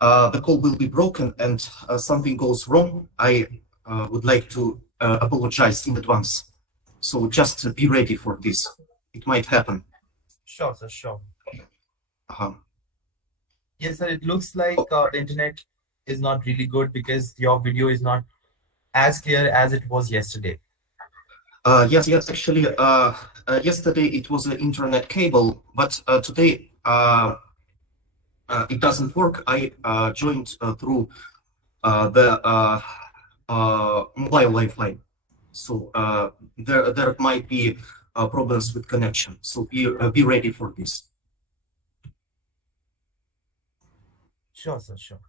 the call will be broken and something goes wrong, I would like to apologize in advance. So just be ready for this. It might happen. Sure, sir, sure. Uh-huh. Yes, sir, it looks like the internet is not really good because your video is not as clear as it was yesterday. Yes, actually, yesterday it was an internet cable, but today it doesn't work. I joined through the mobile Wi-Fi, so there might be problems with connection. So be ready for this. Sure, sir, sure.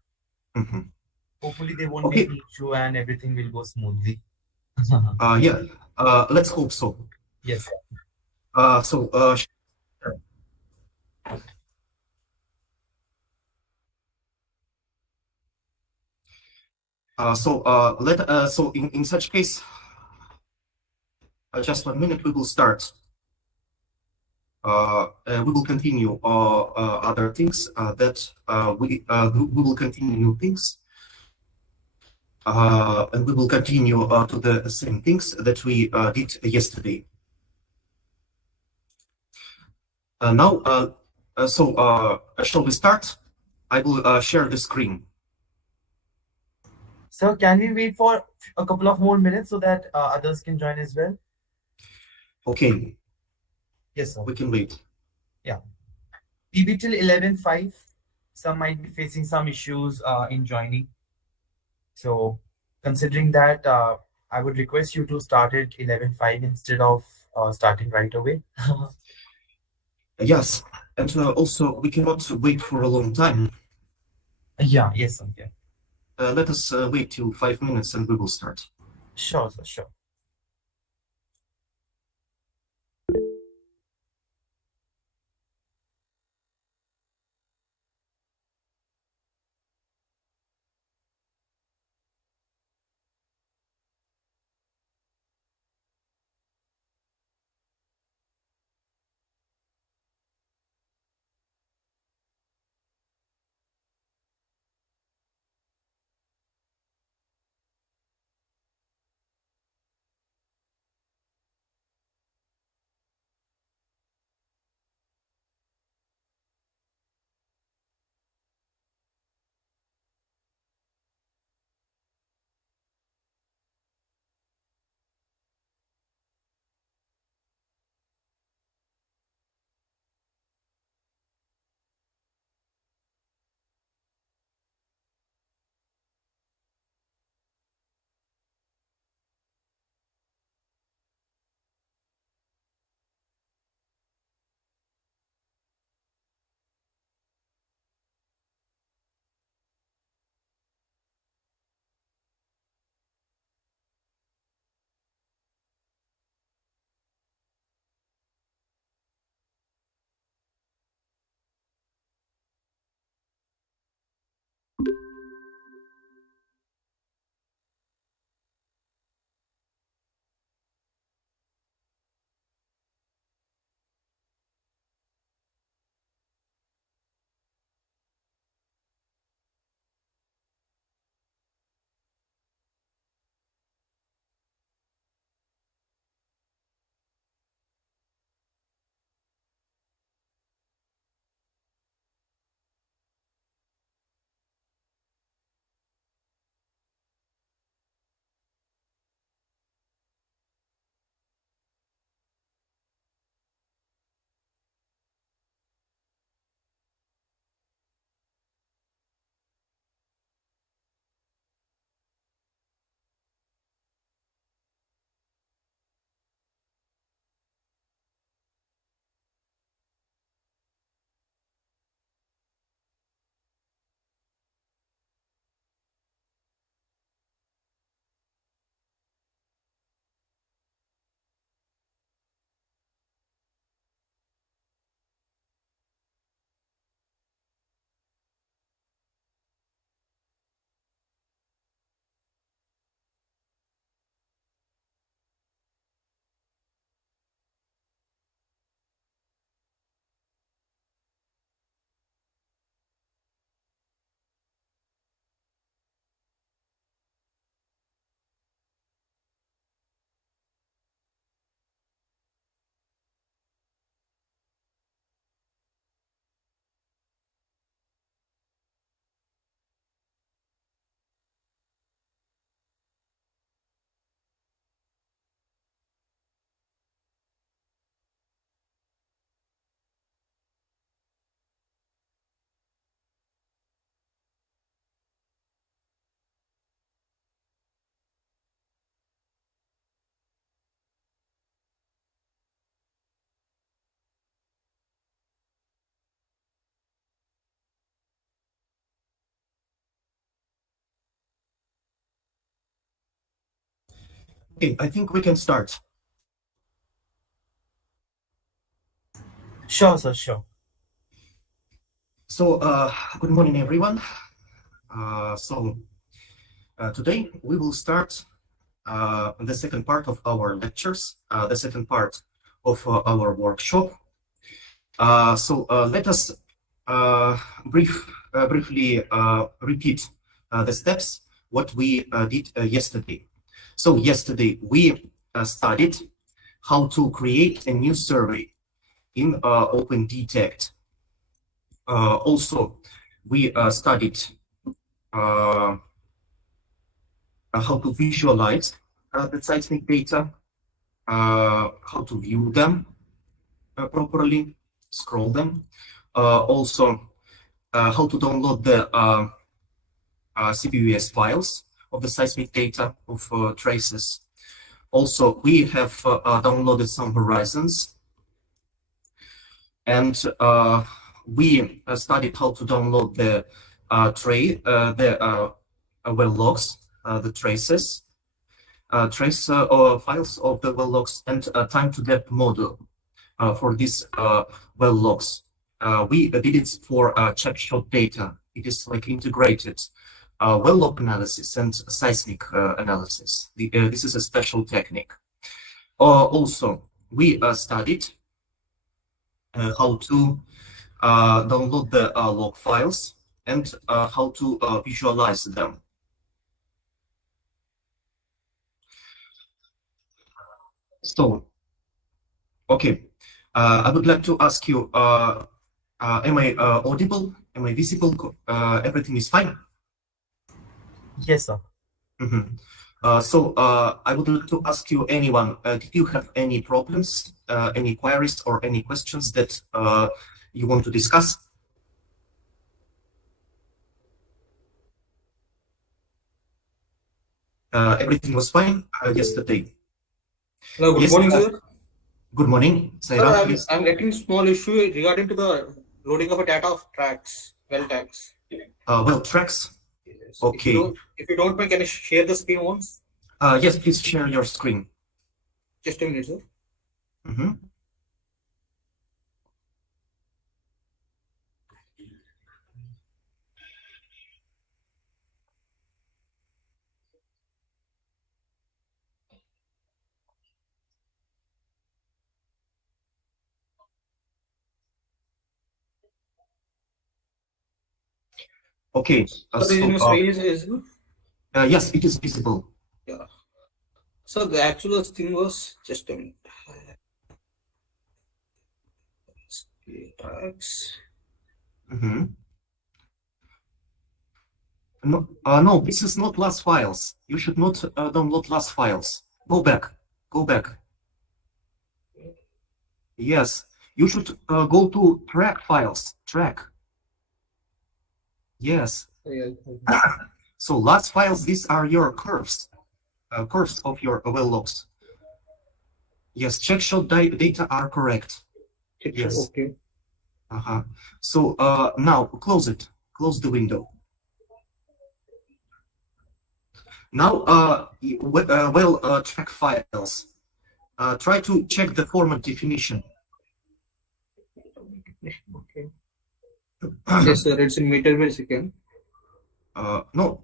Mhm. Hopefully, there won't be Okay. any issue and everything will go smoothly. Yeah. Let's hope so. Yes, sir. Uh, so uh, so in such case, just 1 minute. We will start. We will continue other things that we will continue new things, and we will continue to the same things that we did yesterday. Now, shall we start? I will share the screen. Sir, can we wait for a couple of more minutes so that others can join as well? Okay, Yes, sir. we can wait. Yeah. PB till 11:05. Some might be facing some issues in joining. So, considering that, I would request you to start at 11:05 instead of starting right away. Yes, and also we cannot wait for a long time. Yeah, yes, sir. Yeah. Let us wait till 5 minutes and we will start. Sure, sir, sure. Okay, I think we can start. Sure, sir, sure. So, good morning, everyone. Today we will start the second part of our lectures, the second part of our workshop. Let us briefly repeat the steps what we did yesterday. So yesterday we studied how to create a new survey in OpendTect. Also, we studied how to visualize the seismic data, how to view them properly, scroll them. Also, how to download the CPUS files of the seismic data of traces. Also, we have downloaded some horizons, and we studied how to download the well logs, the traces, trace files of the well logs, and time to depth model for these well logs. We did it for check shot data. It is like integrated well log analysis and seismic analysis. This is a special technique. Also, we studied how to download the log files and how to visualize them. So, okay, I would like to ask you, am I audible? Am I visible? Everything is fine? Yes, sir. Mhm. I would like to ask you, anyone, did you have any problems, any queries or any questions that you want to discuss? Everything was fine yesterday. Hello, good Yes, morning, sir. good morning, Sir, Sairam, please. I'm getting small issue regarding to the loading of a data of tracks, well tracks. Well, tracks. Yes. Okay. If you don't mind, can I share the screen once? Yes, please share your screen. Just a minute, sir. Mhm. Okay. So this is my screen is Yes, it is visible. yeah. So the actual thing was just a minute. Tracks. Mhm. No, this is not last files. You should not download last files. Go back. Go back. Yes, you should go to track files. Track. Yes. Yeah. So last files, these are your curves. Curves of your well logs. Yes, check shot data are correct. Yes. Okay. So now close it. Close the window. Now, track files. Try to check the format definition. Okay. Yes, sir. It's in meter per second. No.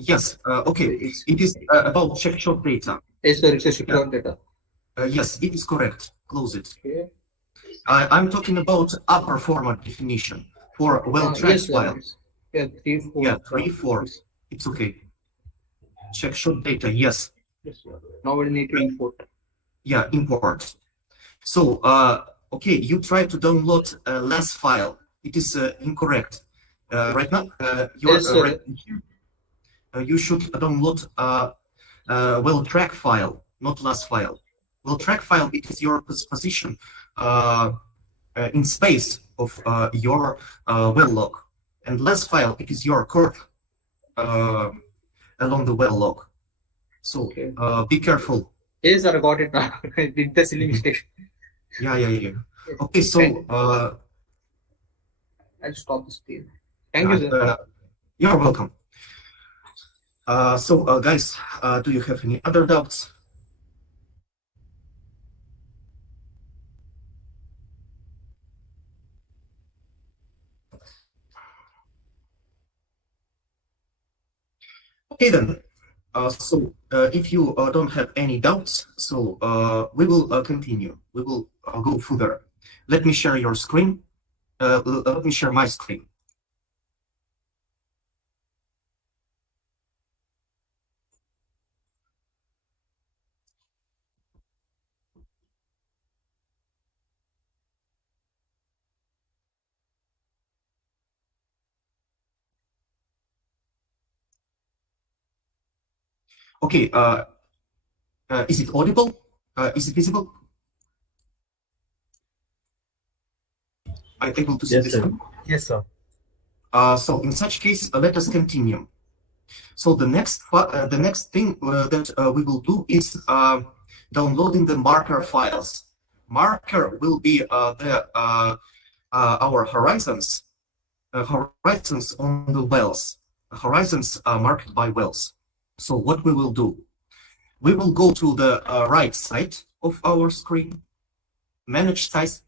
Yes. Okay. It is about check shot data. Yes, sir. It's a secure Yeah. data. Yes, it is correct. Close it. Okay. I'm talking about upper format definition for well track Yes, sir. file. Yeah, 3, 4. Yeah, 3, 4. Yes. It's okay. Check shot data. Yes. Yes, sir. Now we need to import. Yeah, import. So, okay, you try to download a last file. It is incorrect. Right now, Yes, sir. right here, you should download well track file, not last file. Well track file, it is your position in space of your well log. And last file, it is your curve along the well log. So Okay. be careful. Yes, sir, I got it now. I did the silly mistake. Yeah. Okay, so I'll stop this screen. Thank you, sir. you're welcome. Guys, do you have any other doubts? Okay then. If you don't have any doubts, we will continue. We will go further. Let me share your screen. Let me share my screen. Okay. Is it audible? Is it visible? Are you able to see Yes, this sir. one? Yes, sir. So in such case, let us continue. So the next thing that we will do is downloading the marker files. Marker will be our horizons on the wells. Horizons are marked by wells. So what we will do? We will go to the right side of our screen, manage size.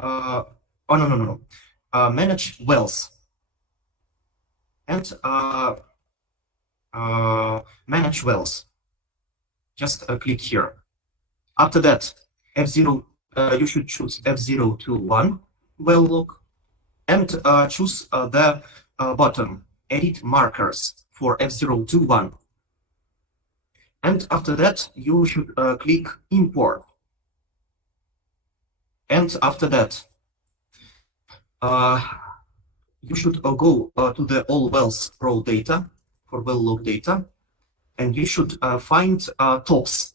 Oh no. Manage wells and manage wells. Just click here. After that, F0, you should choose F021 well log and choose the button edit markers for F021. And after that, you should click import. And after that, you should go to the all wells raw data for well log data, and you should find tops,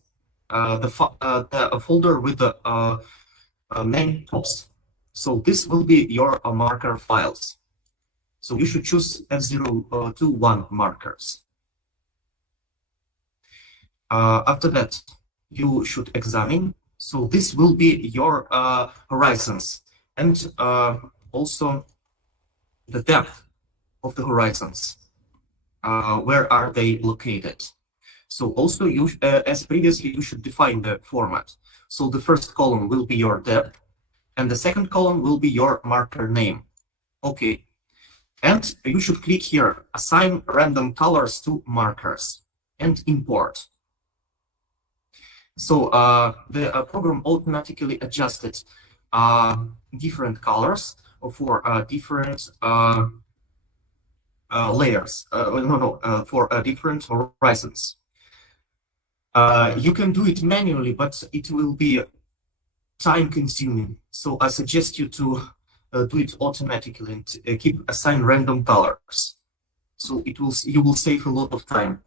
the folder with the main tops. So this will be your marker files. So you should choose F021 markers. After that, you should examine. So this will be your horizons and also the depth of the horizons. Where are they located? So also, you, as previously, you should define the format. So the first column will be your depth, and the second column will be your marker name. Okay. And you should click here, assign random colors to markers, and import. So the program automatically adjusted different colors for different layers. For different horizons. You can do it manually, but it will be time consuming. So I suggest you to do it automatically and keep assign random colors. So you will save a lot of time.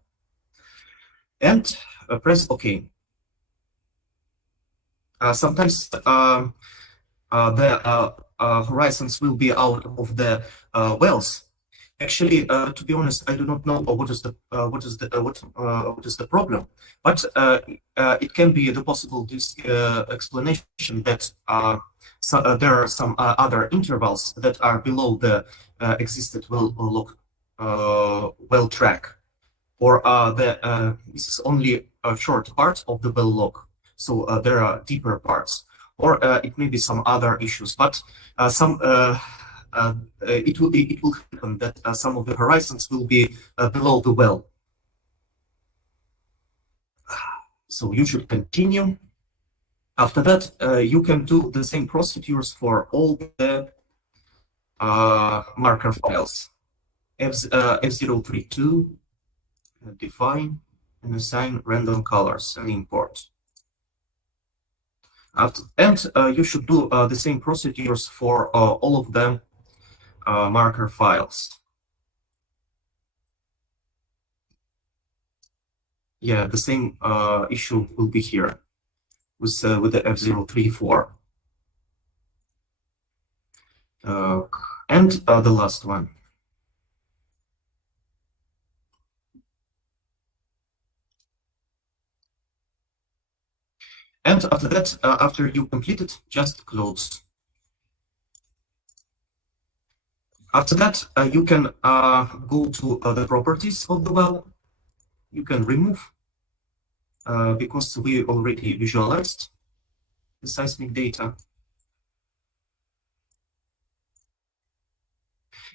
And press OK. Sometimes the horizons will be out of the wells. Actually, to be honest, I do not know what is the problem, but it can be the possible explanation that there are some other intervals that are below the existed well track, or this is only a short part of the well log, so there are deeper parts, or it may be some other issues, but it will happen that some of the horizons will be below the well. So you should continue. After that, you can do the same procedures for all the marker files. F032, define and assign random colors and import. You should do the same procedures for all of them marker files. Yeah, the same issue will be here with the F034. And the last one. And after that, after you complete it, just close. After that, you can go to the properties of the well you can remove because we already visualized the seismic data.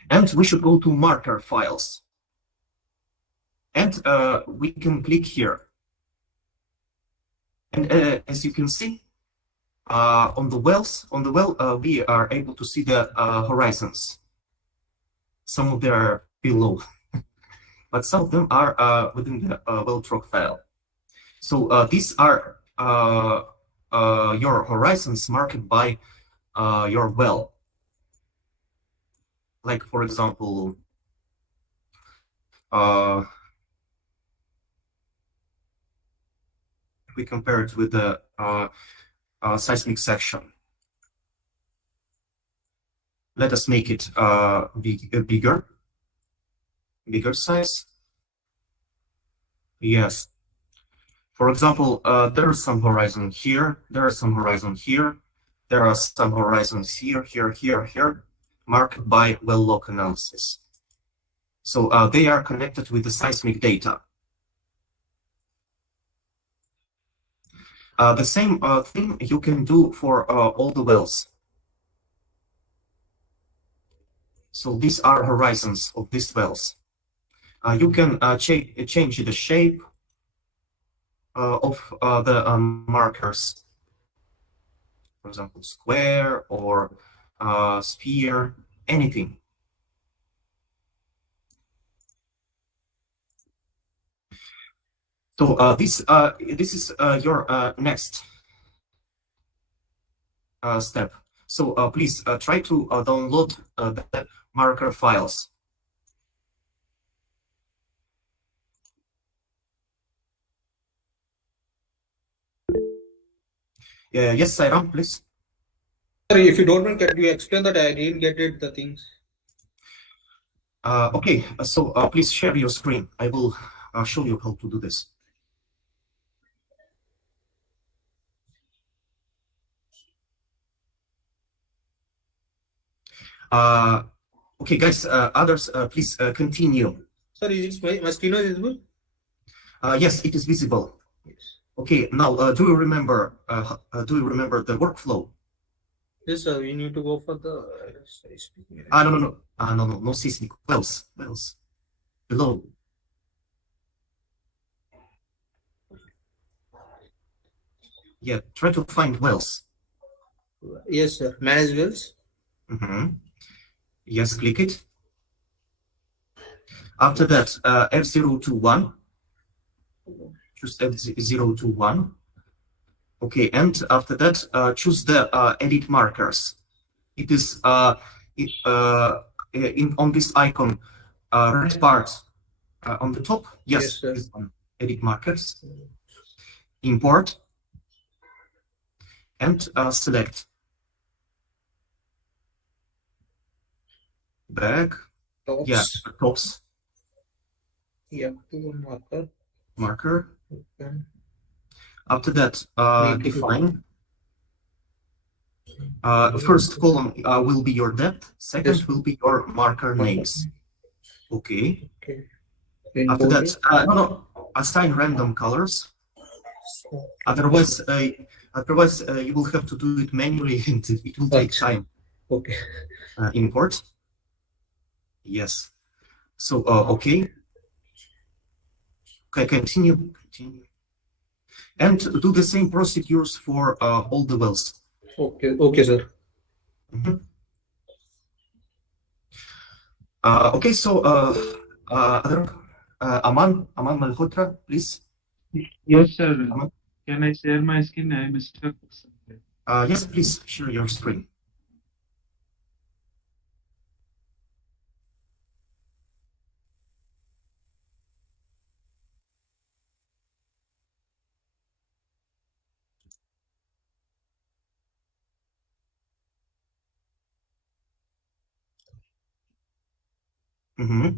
And we should go to marker files. And we can click here. And as you can see, on the well, we are able to see the horizons. Some of them are below, but some of them are within the well trog file. So these are your horizons marked by your well. Like, for example, we compare it with the seismic section. Let us make it bigger size. Yes. For example, there is some horizon here, there is some horizon here, there are some horizons here, here, marked by well log analysis. So they are connected with the seismic data. The same thing you can do for all the wells. So these are horizons of these wells. You can change the shape of the markers. For example, square or sphere, anything. So this is your next step. So please try to download the marker files. Yes, Sairam, please. Sorry, if you don't mind, can you explain that? I didn't get it, the things. Okay, so please share your screen. I will show you how to do this. Okay, guys, others, please continue. Sorry, is my screen is visible? Yes, it is visible. Yes. Okay, now do you remember the workflow? Yes, sir. We need to go for the. No seismic wells below. Yeah, try to find wells. Yes, sir. Manage wells. Yes, click it. After that, F021. Choose F021. Okay, and after that, choose the edit markers. It is on this icon, red part on the top. Yes, Yes, this one. Edit markers. Import and select. Back. Tops. Yeah, tops. Yeah, marker. Marker. Okay. After that, define. First column will be your depth. Second Yes. will be your marker names. Okay. Okay. After that, assign random colors. Otherwise, you will have to do it manually, and it will take time. Okay. Import. Yes. So okay. Okay, continue. And do the same procedures for all the wells. Okay. Okay, sir. Okay, so Aman Malhotra, please. Yes, sir. Can I share my screen? I missed it. Yes, please share your screen.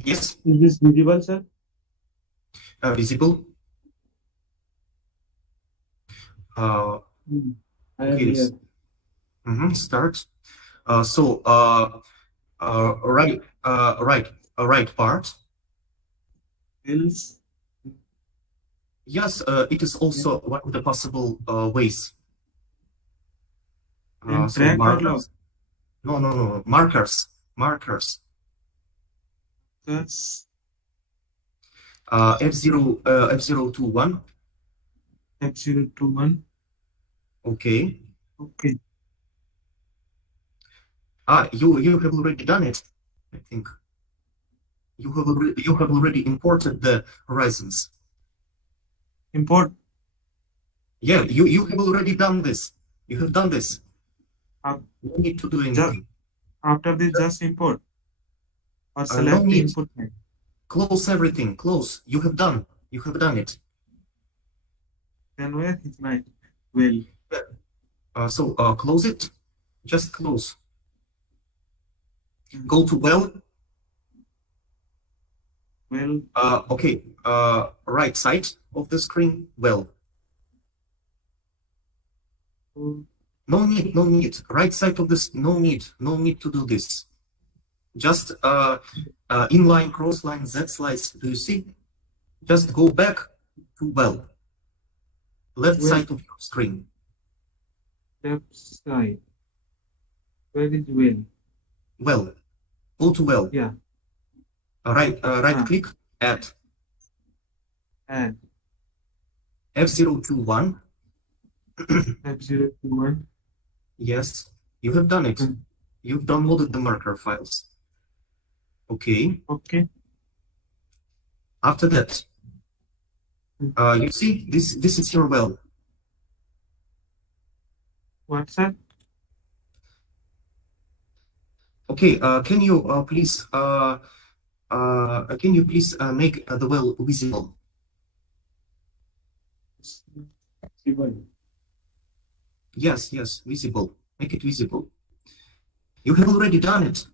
Yes. Is this visible, sir? Visible. I am Okay. here. Start. So right part. Else. Yes, it is also one of the possible ways. And So track or log? markers. No. Markers. Markers. That's F021. F021. Okay. Okay. You have already done it, I think. You have already imported the horizons. Import. Yeah, you have already done this. You have done this. Up- No need to do Just anything. after this, just import or No select the need. input name. Close everything. Close. You have done. You have done it. Then where is my well? So close it. Just close. Go to well. Well, Okay. Right side of the screen. Well. oh, No need. No need. Right side of this. No need. No need to do this. Just inline, cross line, Z slice. Do you see? Just go back to well. Left well, side of your screen. left side. Where is well? Well. Go to well. Yeah. Right click. Add. And F021. F021. Yes, you have done it. Hmm. You've downloaded the marker files. Okay. Okay. After that, you see this is your well. What's that? Okay. Can you please make the well visible? Yes, visible. Make it visible. You have already done it.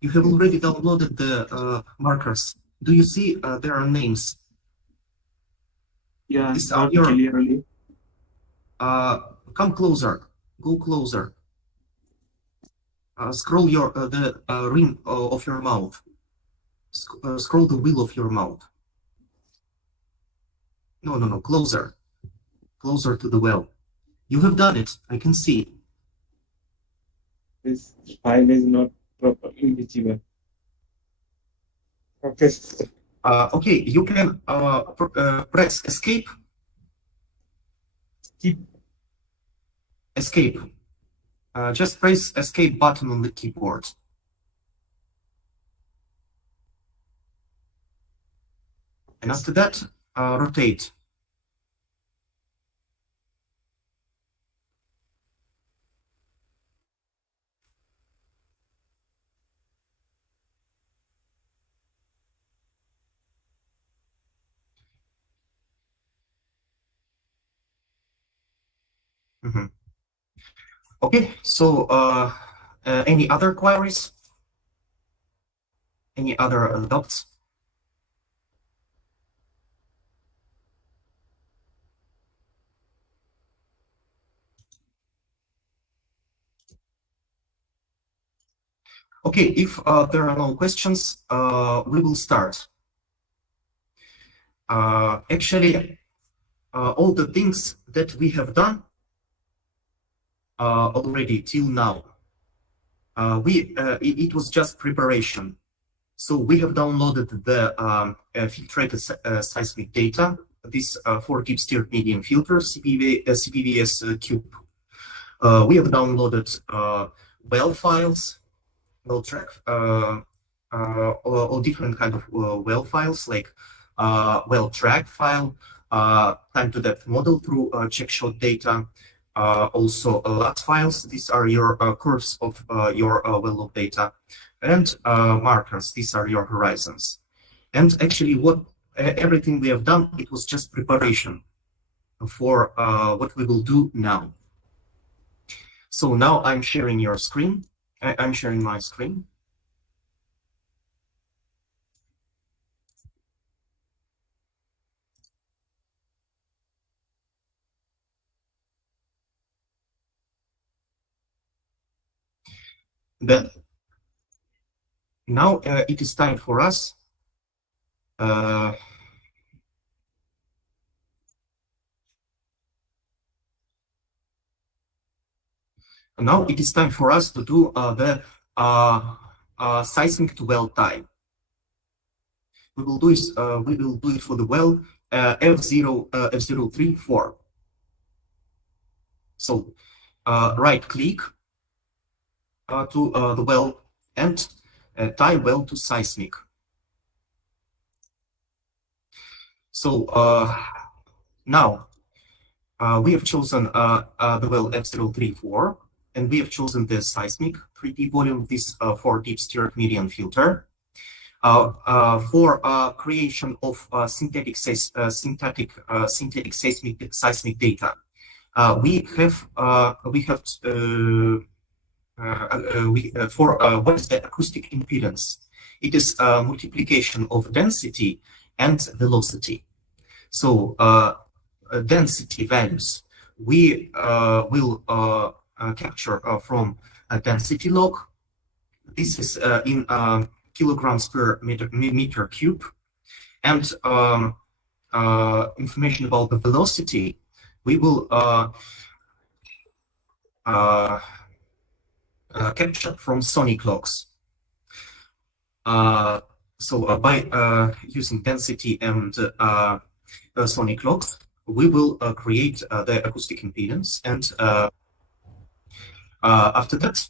You have already downloaded the markers. Do you see there are names? Yeah, These are not your clearly. come closer. Go closer. Scroll the ring of your mouth. Scroll the wheel of your mouth. No. Closer. Closer to the well. You have done it. I can see. This file is not properly visible. Okay. Okay, you can press escape. Keep. Escape. Just press escape button on the keyboard. And after that, rotate. Okay, so any other queries? Any other doubts? Okay, if there are no questions, we will start. Actually, all the things that we have done already till now, it was just preparation. So we have downloaded the filtrated seismic data, this 4 deep steered medium filter, CPVS cube. We have downloaded well files, well track, or different kind of well files like well track file, time to depth model through check shot data, also LAT files. These are your curves of your well log data, and markers. These are your horizons. And actually, what everything we have done, it was just preparation for what we will do now. So now I'm sharing your screen. I'm sharing my screen. Then now it is time for us Now it is time for us to do the seismic to well time. We will do it for the well F034. So right click to the well and tie well to seismic. So now we have chosen the well F034, and we have chosen the seismic 3D volume, this for deep stirred median filter. For creation of synthetic seismic data, we have what is the acoustic impedance? It is multiplication of density and velocity. So density values we will capture from a density log. This is in kilograms per meter cube, and information about the velocity we will capture from sonic logs. So by using density and sonic logs, we will create the acoustic impedance, and after that,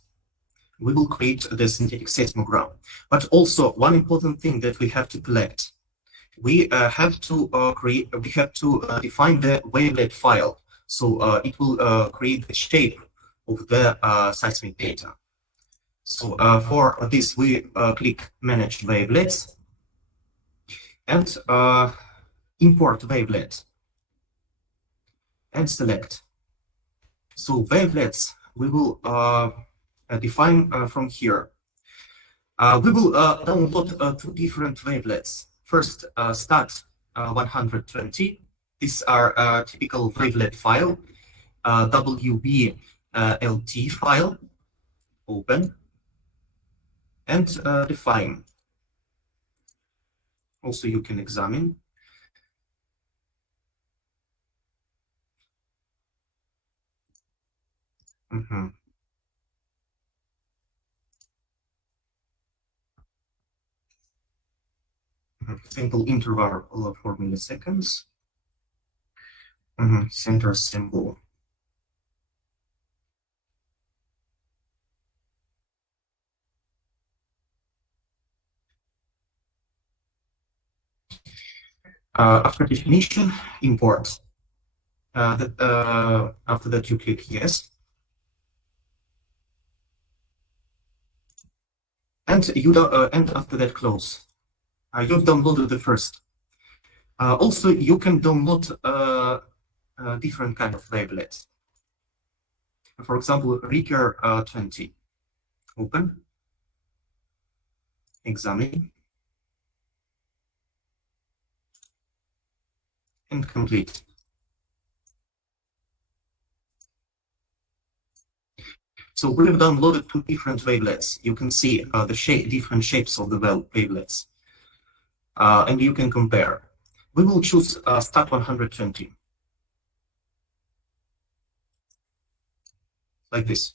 we will create the synthetic seismogram. But also, one important thing that we have to collect, we have to define the wavelet file. So it will create the shape of the seismic data. So for this, we click Manage Wavelets and import wavelet and select. So wavelets we will define from here. We will download two different wavelets. First, stat 120. These are typical wavelet file, WB-LT file. Open and define. Also, you can examine. Simple interval for milliseconds. Center symbol. After definition, import. After that, you click yes. And and after that, close. You've downloaded the first. Also, you can download different kind of wavelets. For example, Ricker 20. Open. Examine. And complete. So we have downloaded two different wavelets. You can see the different shapes of the wavelets. And you can compare. We will choose stat 120. Like this.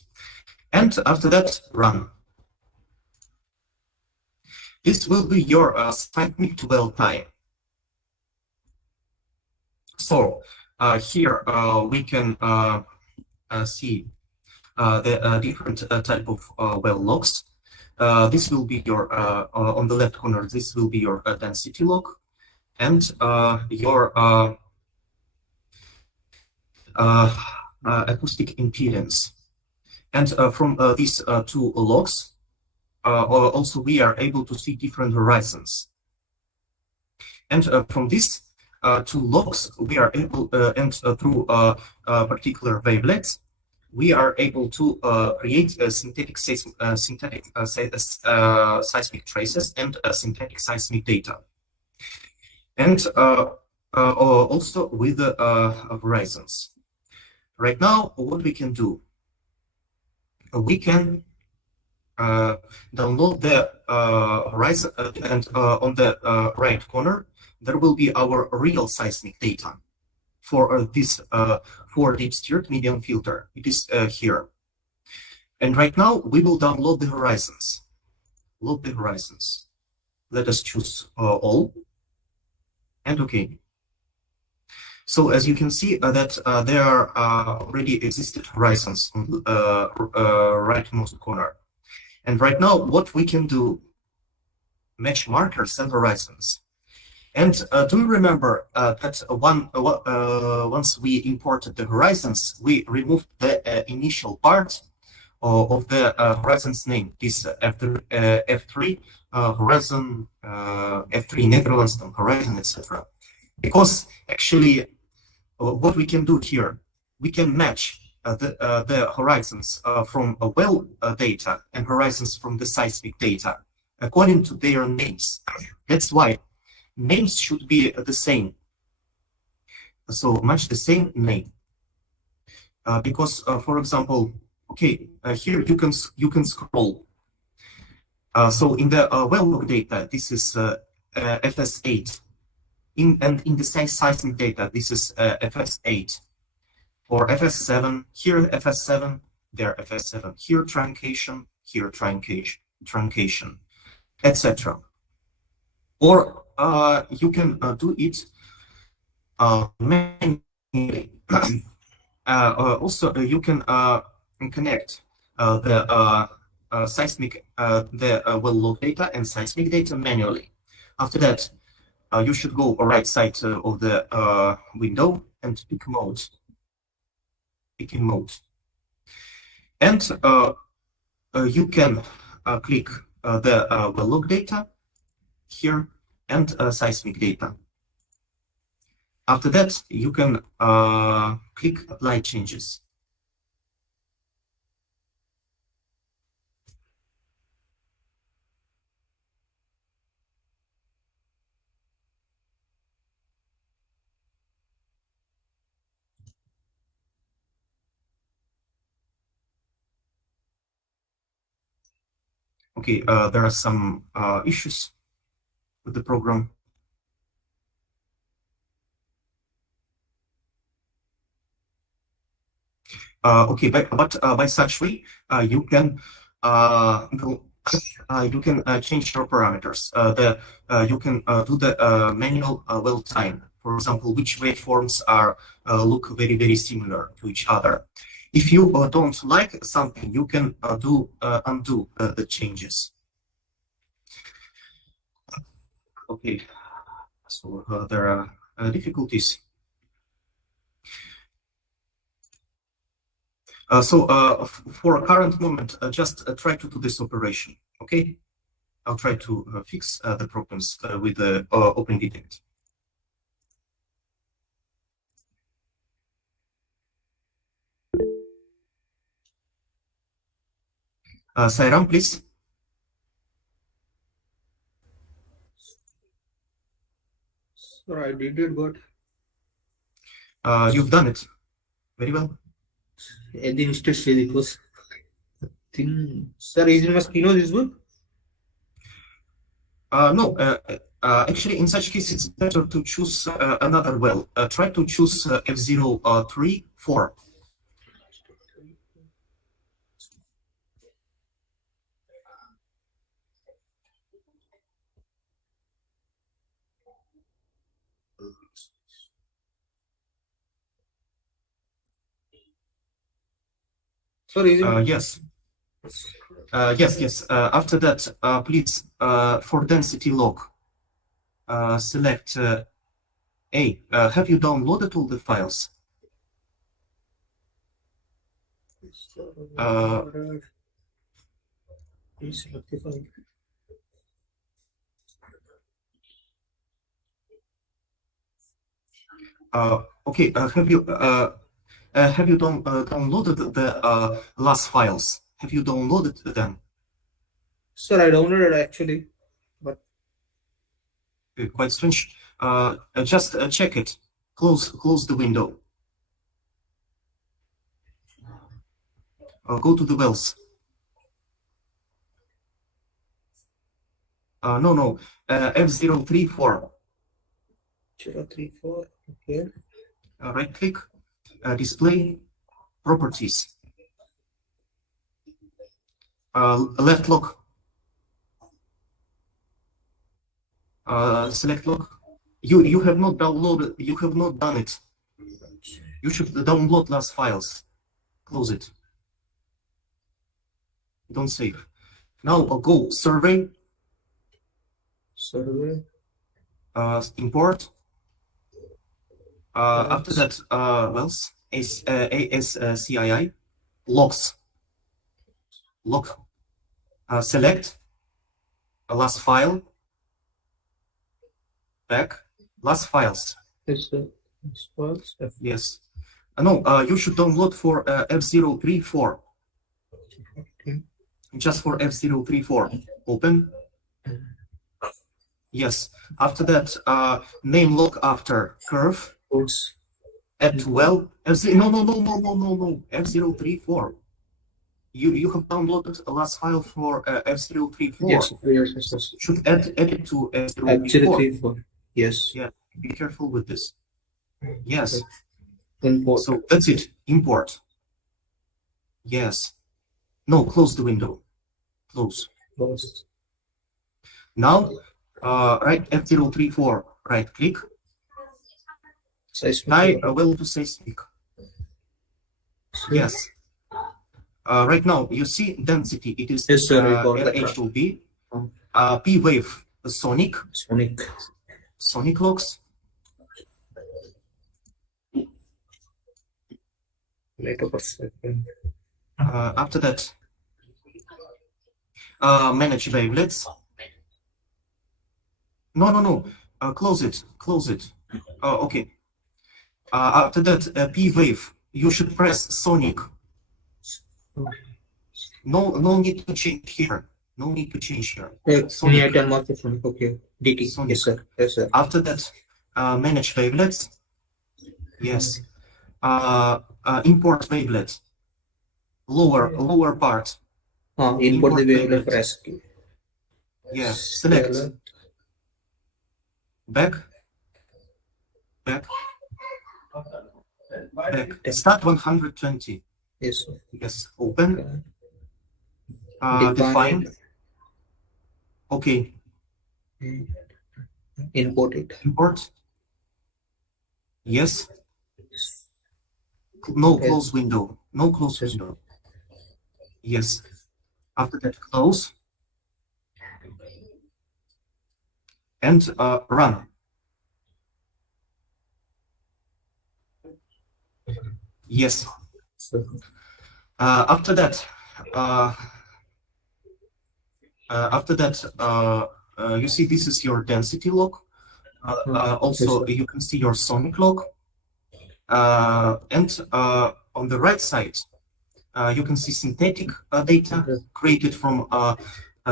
And after that, run. This will be your seismic to well time. So here we can see the different type of well logs. This will be your on the left corner. This will be your density log, and your acoustic impedance. And from these two logs, also we are able to see different horizons. And from these two logs, we are able, and through particular wavelets, we are able to create synthetic seismic traces and synthetic seismic data. And also with horizons. Right now, what we can do, we can download the horizon, and on the right corner, there will be our real seismic data for this for deep stirred medium filter. It is here. And right now we will download the horizons. Load the horizons. Let us choose all. And OK. So as you can see that there are already existed horizons on the rightmost corner. And right now what we can do, match markers and horizons. And do you remember that once we imported the horizons, we removed the initial part of the horizon's name, this F3 horizon, F3 Netherlands horizon, etc. Because actually, what we can do here, we can match the horizons from well data and horizons from the seismic data according to their names. That's why names should be the same. So match the same name. Because, for example, okay, here you can scroll. So in the well log data, this is FS8. And in the seismic data, this is FS8. For FS7, here FS7, there FS7. Here truncation, truncation, etc. Or you can do it manually. Also, you can connect the seismic, the well log data and seismic data manually. After that, you should go right side of the window and pick mode. Picking mode. And you can click the well log data here and seismic data. After that, you can click apply changes. Okay, there are some issues with the program. Okay, but by such way, you can change your parameters. You can do the manual well time. For example, which waveforms are look very similar to each other. If you don't like something, you can undo the changes. Okay, so there are difficulties. So for a current moment, just try to do this operation, okay? I'll try to fix the problems with the OpendTect. Sairam, please. Sir, I did it, but You've done it very well. at the instant stage it was thing. Sir, is my screen was visible? No, actually, in such case, it's better to choose another well. Try to choose F034. Sir, is it? Yes. Yes. After that, please, for density log, select A. Have you downloaded all the files? Please rectify. Okay. Have you downloaded the last files? Have you downloaded them? Sir, I downloaded actually, but Quite strange. Just check it. Close the window. Go to the wells. No. F034. 034. Okay. Right click. Display properties. left lock. Select lock. You have not downloaded. You have not done it. You should download last files. Close it. Don't save. Now go survey. Survey. Import. After Yes. that, ASCII logs. Log. Select last file. Back. Last files. Yes, sir. Response. Yes. No, you should download for F034. Okay. Just for F034. Open. Yes. After that, name log after curve. Codes. At 12. No. F034. You have downloaded the last file for F034. Yes, yes. Should add it to Actually, F034. 3, 4. Yes. Yeah. Be careful with this. Yes. Import. So that's it. Import. Yes. No, close the window. Close. Close. Now, right F034, right click. Size. Tie well to seismic. Yes. Right now, you see density. It is Yes, sir, I got that. LH2B. P wave, sonic logs. Later per second. After that, manage wavelets. No. Close it. Okay. After that, P wave. You should press sonic. No need to change here. No need to change here. Sonic. Okay. DT. Sonic. Yes, sir. Yes, sir. After that, manage wavelets. Yes. Import wavelet. Lower part. Import the wavelet wavelet. for ASCII. Yeah. Select. Back. Start 120. Yes, sir. Yes. Open. Okay. Define. Okay. Import it. Import. Yes. No close window. No close window. Yes. After that, close. And run. Yes. So, After that, you see this is your density log. Also, you can see your sonic log. And on the right side, you can see synthetic data created from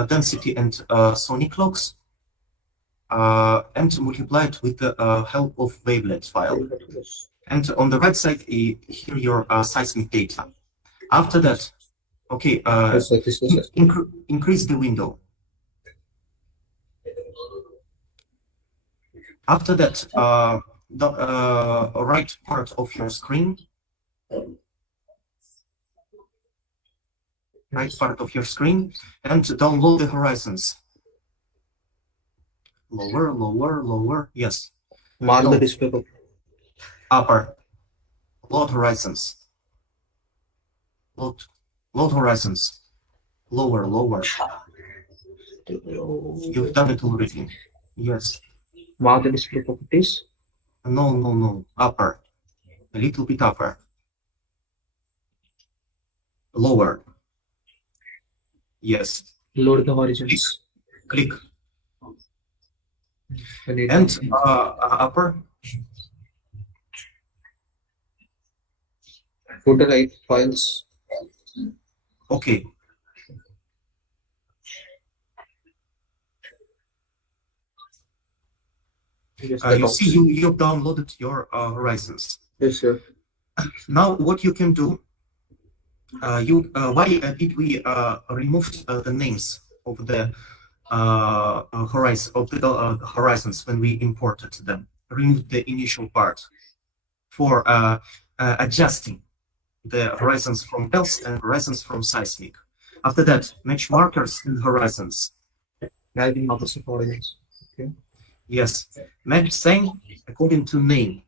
density and sonic logs, and multiplied with the help of wavelet file. And on the right side, here your seismic data. After that, okay, increase the window. After that, the right part of your screen, and download the horizons. Lower, yes. Mark No. the display. Upper. Load horizons. Load horizons. Lower. You've done it already. Yes. Mark the display properties. No. Upper. A little bit upper. Lower. Yes. Load the horizons. Click. And And upper. put the right files. Okay. Yes, You see, you've downloaded your horizons. Yes, sir. Now, what you can do, why did we remove the names of the horizons when we imported them? Remove the initial part for adjusting the horizons from else and horizons from seismic. After that, match markers and horizons. Guiding markers and horizons. Okay. Yes, match same according to name.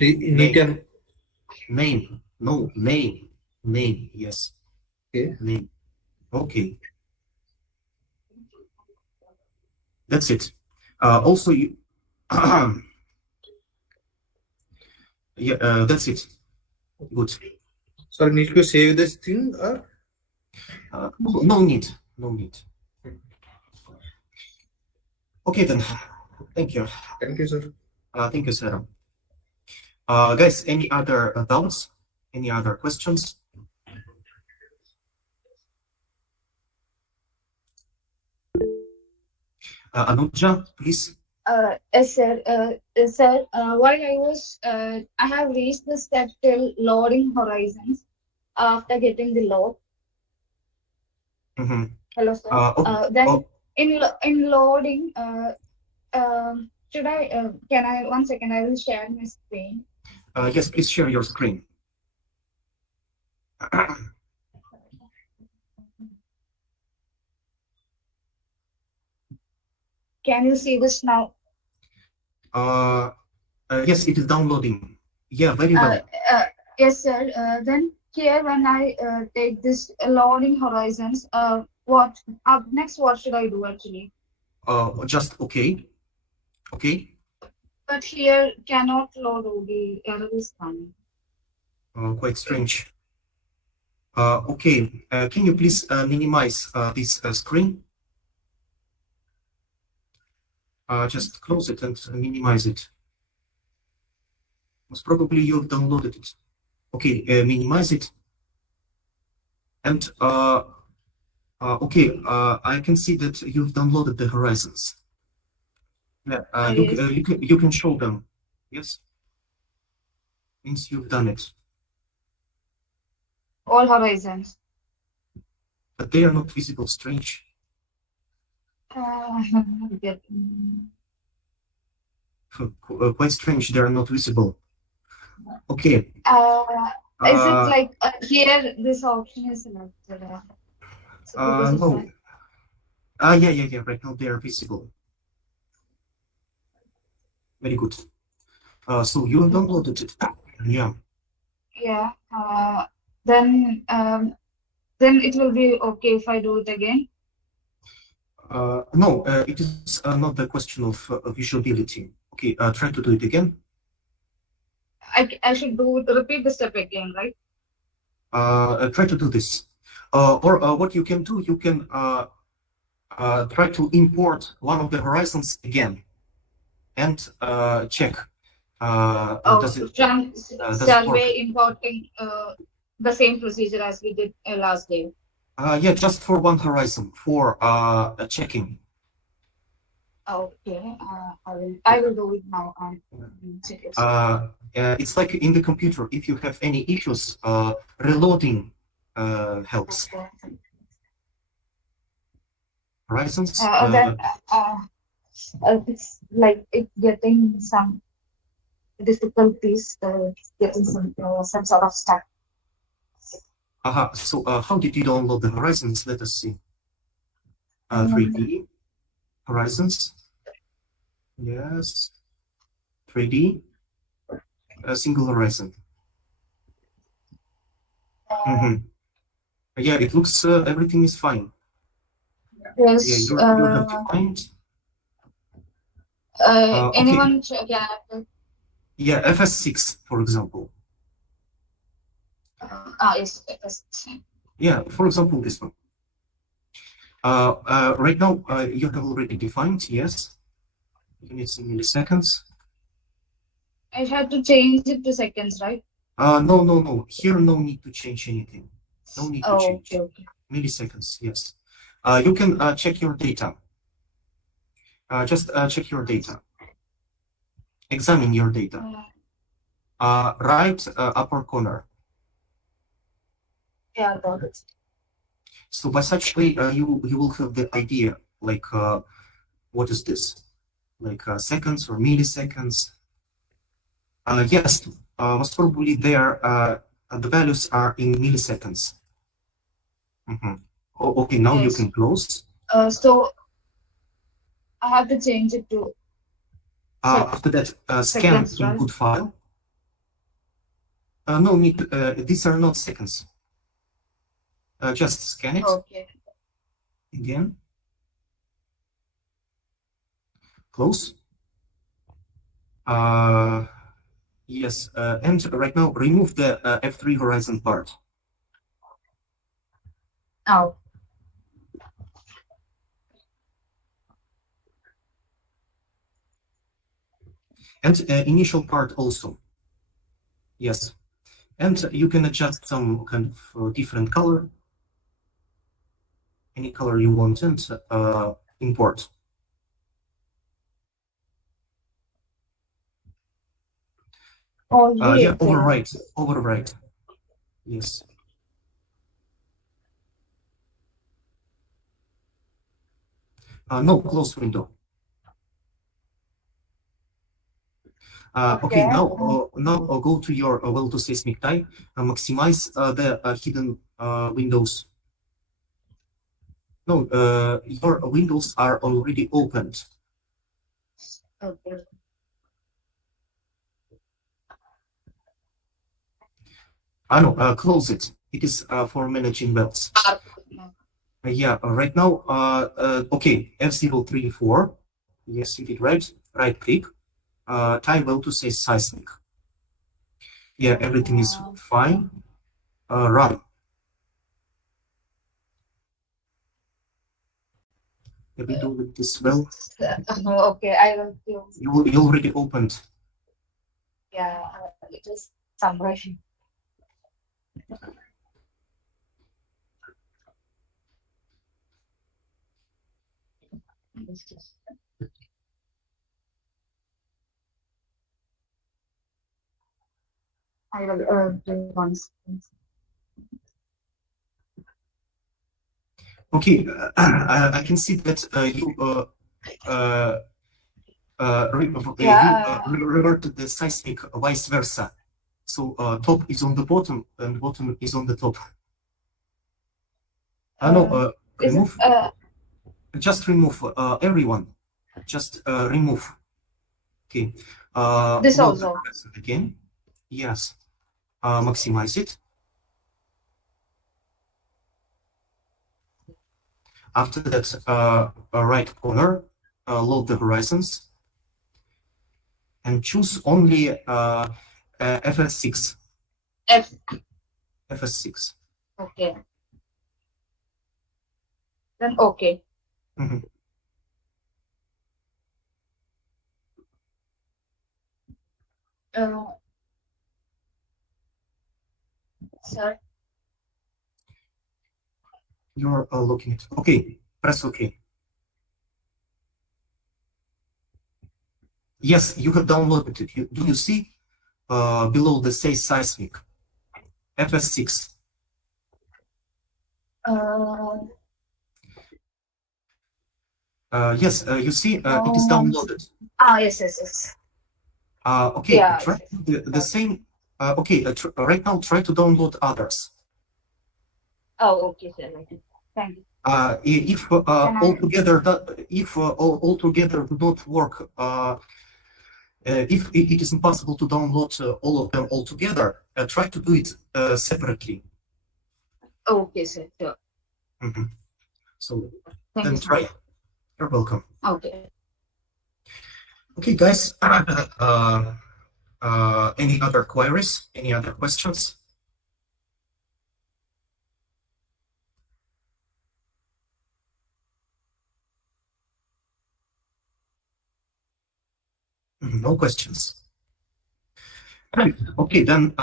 Name. Name. No, name. Name. Yes. Okay. Name. Okay. That's it. Also, you. Yeah, that's it. Good. So I need to save this thing or No need. No need. Okay then. Thank you. thank you, sir. Thank you, Sarah. Guys, any other doubts? Any other questions? Anuja, please. Yes, sir. Sir, while I have reached the step till loading horizons after getting the load. Mm-hmm. Hello, sir. Then in loading, should I? Can I? 1 second. I will share my screen. Yes, please share your screen. Can you see this now? Yes, it is downloading. Yeah, very well. Yes, sir. Then here, when I take this loading horizons, what up next? What should I do actually? Just okay. Okay. But here cannot load the error is coming. Quite strange. Okay. Can you please minimize this screen? Just close it and minimize it. Most probably you've downloaded it. Okay, minimize it. And okay, I can see that you've downloaded the horizons. Yeah, Yes. you can show them. Yes, means you've done it, All horizons. but they are not visible. Strange. Get- Quite strange. They are not visible. Okay. Is it like here this option is selected? So this is No. like- Yeah. Right now they are visible. Very good. So you have downloaded it. Yeah. Yeah. Then it will be okay if I do it again. No, it is not the question of visuality. Okay, try to do it again. I should repeat the step again, right? Try to do this. Or what you can do, you can try to import one of the horizons again and check. Does it Survey importing the same procedure as we did last day. yeah, just for one horizon for checking. Okay, I will do it now. Check it. It's like in the computer. If you have any issues, reloading helps. Horizons. It's like it getting some difficulties, getting some sort of stuck. So how did you download the horizons? Let us see. 3D horizons. Yes. 3D. A single horizon. Yeah, it looks everything is fine. Yes. Yeah, you have defined. Anyone? Okay. Yeah. Yeah, FS6, for example. Yes. Yeah, for example, this one. Right now, you have already defined, yes. Units in milliseconds. I had to change it to seconds, right? No. Here, no need to change anything. No need to change. Okay. Milliseconds, yes. You can check your data. Just check your data. Examine your data. Right upper corner. Yeah, got it. So by such way, you will have the idea, like what is this, like seconds or milliseconds. Yes, most probably there the values are in milliseconds. Okay, now you Yes. can close. So I have to change it to After that, scan seconds, right? input file. No need. These are not seconds. Just scan it Okay. again. Close. Yes, and right now remove the F3 horizon part. Now. And initial part also. Yes. And you can adjust some kind of different color. Any color you want and import. Oh, Yeah, yeah. overwrite. Yes. No, close window. Okay, now go to your well to seismic type, maximize the hidden windows. No, your windows are already opened. Okay. No, close it. It is for managing wells. Yeah, right now, okay, F034. Yes, you did right. Right click. Tie well to say seismic. Yeah, everything is fine. Run. Let me do it this well. Okay, I will do. You already opened. Yeah, just summary. I will do once. Okay, I can see that you reverted the seismic vice versa. So top is on the bottom and bottom is on the top. No, Is it, remove. Just remove everyone. Just remove. Okay. this Load the also. horizon again. Yes. Maximize it. After that, right corner, load the horizons, and choose only FS6. F. FS6. Okay. Then okay. Mhm. Uh, sir. You're looking at. Okay. Press OK. Yes, you have downloaded it. Do you see below the say seismic? FS6. Yes, you see it is downloaded. Yes. Okay, Yeah. try Yes. the same. Okay, right now try to download others. Oh, okay, sir. Okay. Thank you. If all together do not work, if it is impossible to download all of them all together, try to do it separately. Okay, sir. Sure. So Thank then you so try. much. You're welcome. Okay. Okay, guys. Any other queries? Any other questions? No questions. Okay, then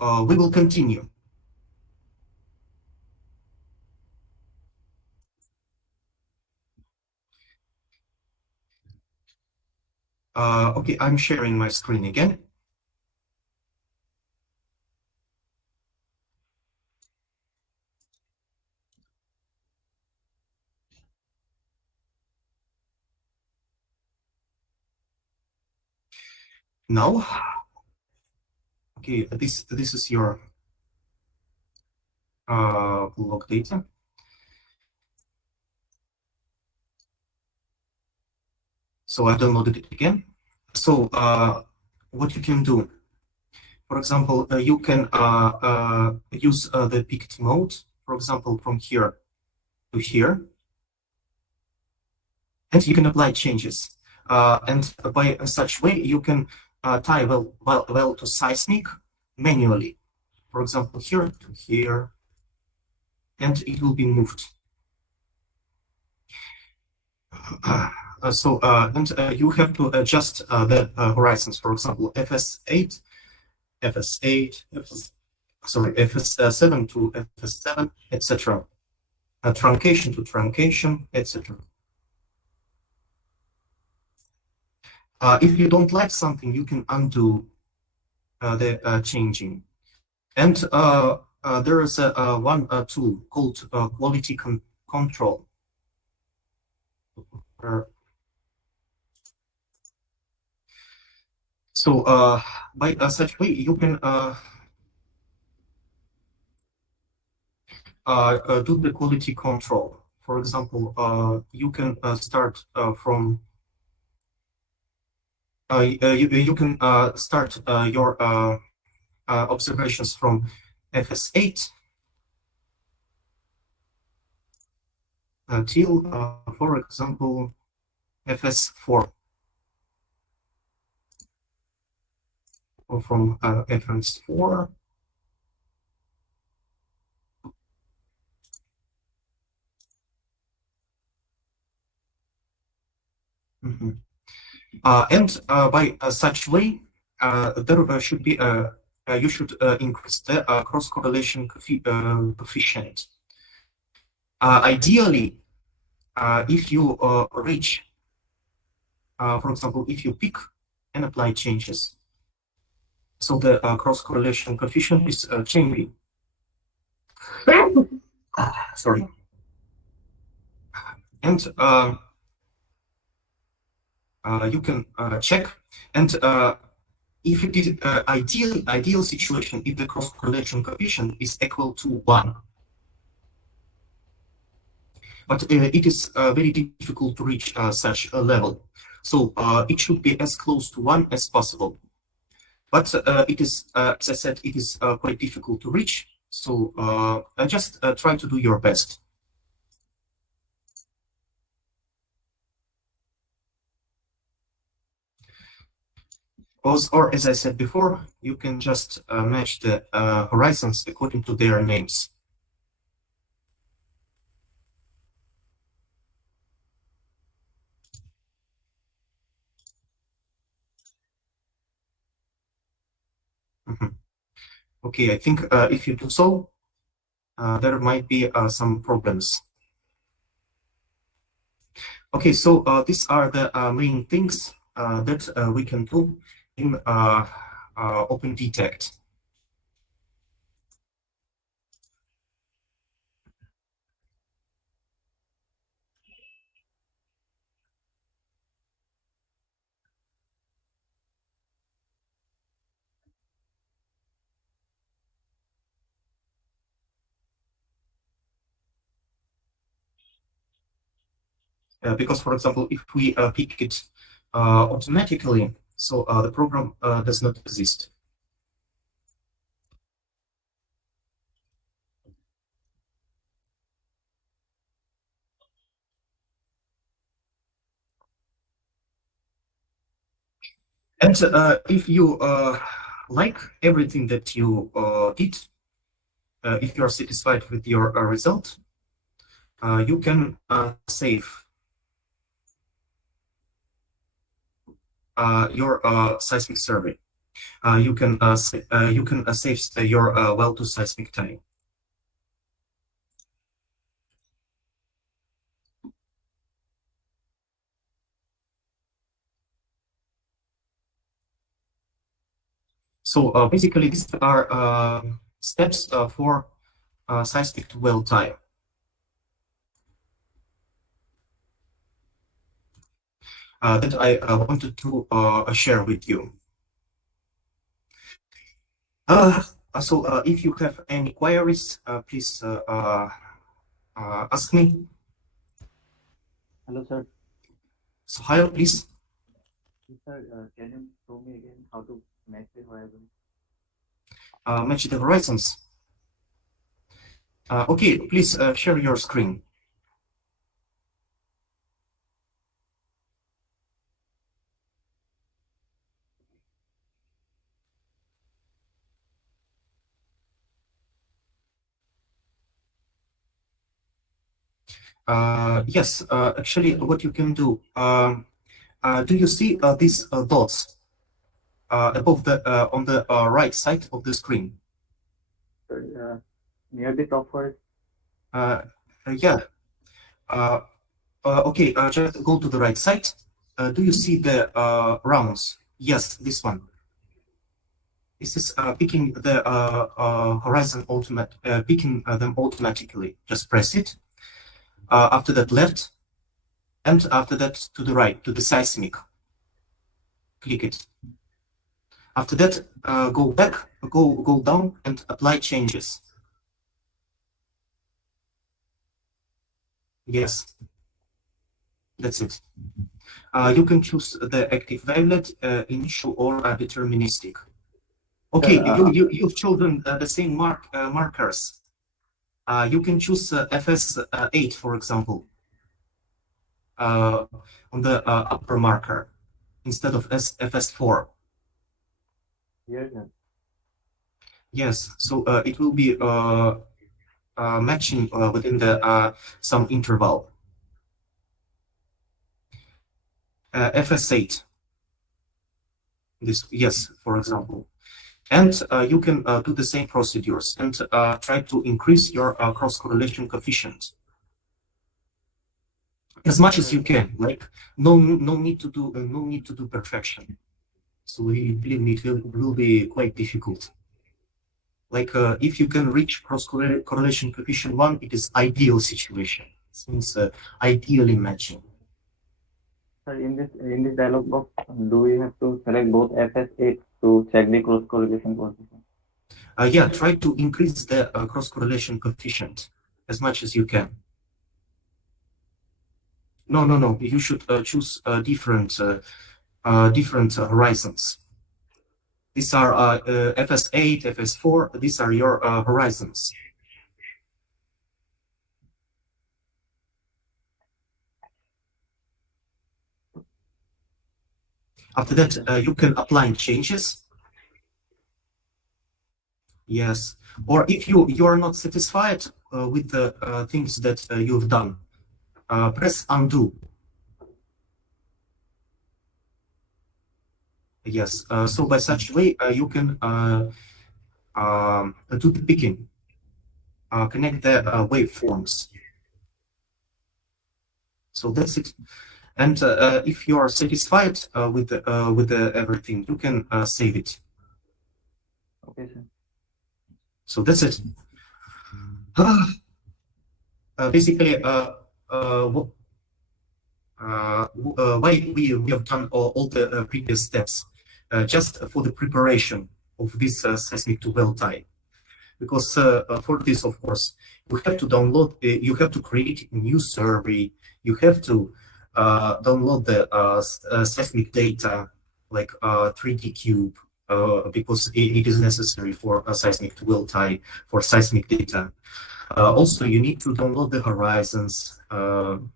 we will continue. Okay, I'm sharing my screen again. Now, okay, this is your log data. So I downloaded it again. So what you can do, for example, you can use the picked mode, for example, from here to here, and you can apply changes. And by such way, you can tie well to seismic manually. For example, here to here, and it will be moved. You have to adjust the horizons. For example, FS8, FS7 to FS7, etc. Truncation to truncation, etc. If you don't like something, you can undo the changing. And there is one tool called quality control. So by such way, you can do the quality control. For example, you can start from you can start your observations from FS8 till, for example, FS4, or from FS4 and by such way, there should be you should increase the cross correlation coefficient. Ideally, if you reach, for example, if you pick and apply changes, so the cross correlation coefficient is changing. Sorry. And you can check, and if it is ideal situation, if the cross correlation coefficient is equal to 1. But it is very difficult to reach such a level. So it should be as close to 1 as possible. But it is, as I said, it is quite difficult to reach. So just try to do your best. Or as I said before, you can just match the horizons according to their names. Okay, I think if you do so, there might be some problems. Okay, so these are the main things that we can do in OpendTect. Because, for example, if we pick it automatically, so the program does not exist. And if you like everything that you did, if you are satisfied with your result, you can save your seismic survey. You can save your well to seismic time. So basically, these are steps for seismic to well time. That I wanted to share with you. So if you have any queries, please ask me. Hello, sir. So Hayo, please. Sir, can you show me again how to match the horizon? Match the horizons. Okay, please share your screen. Yes, actually, what you can do, do you see these dots above the on the right side of the screen? Sir, near the top first. Yeah. Okay, just go to the right side. Do you see the rounds? Yes, this one. This is picking the horizon picking them automatically. Just press it. After that, left, and after that, to the right, to the seismic. Click it. After that, go back, go down, and apply changes. Yes, that's it. You can choose the active wavelet, initial, or deterministic. Okay, you've chosen the same markers. You can choose FS8, for example, on the upper marker instead of FS4. Yes, sir. Yes, so it will be matching within the some interval. FS8. This, yes, for example. And you can do the same procedures and try to increase your cross-correlation coefficient as much as you can. Like no need to do perfection. So believe me, it will be quite difficult. Like if you can reach cross-correlation coefficient 1, it is ideal situation. It means ideally matching. Sir, in this dialog box, do we have to select both FS8 to check the cross correlation coefficient? Yeah, try to increase the cross-correlation coefficient as much as you can. No. You should choose different horizons. These are FS8, FS4. These are your horizons. After that, you can apply changes. Yes. Or if you are not satisfied with the things that you've done, press undo. Yes. So by such way, you can do the picking, connect the waveforms. So that's it. And if you are satisfied with everything, you can save it. Okay, sir. So that's it. Basically, why we have done all the previous steps, just for the preparation of this seismic to well tie. Because for this, of course, you have to download, you have to create a new survey, you have to download the seismic data, like 3D cube, because it is necessary for a seismic to well tie for seismic data. Also, you need to download the horizons and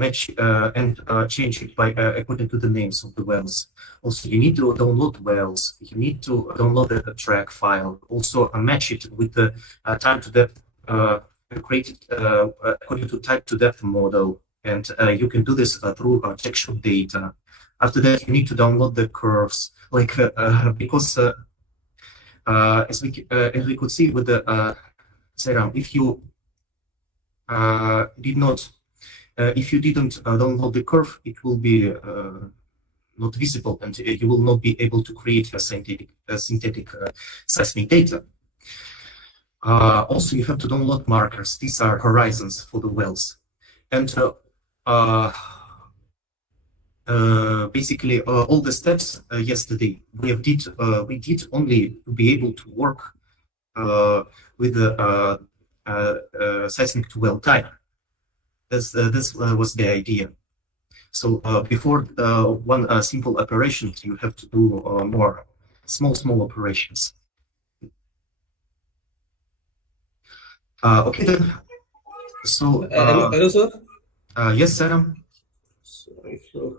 match and change it by according to the names of the wells. Also, you need to download wells. You need to download the track file. Also, match it with the time to depth created according to type to depth model. And you can do this through textual data. After that, you need to download the curves, like because as we could see with the Seram, if you if you didn't download the curve, it will be not visible, and you will not be able to create a synthetic seismic data. Also, you have to download markers. These are horizons for the wells, and basically all the steps yesterday we did only to be able to work with the seismic to well type. This was the idea. So before one simple operation, you have to do more small operations. Okay then. So Hello, sir. yes, Sam. Sorry, so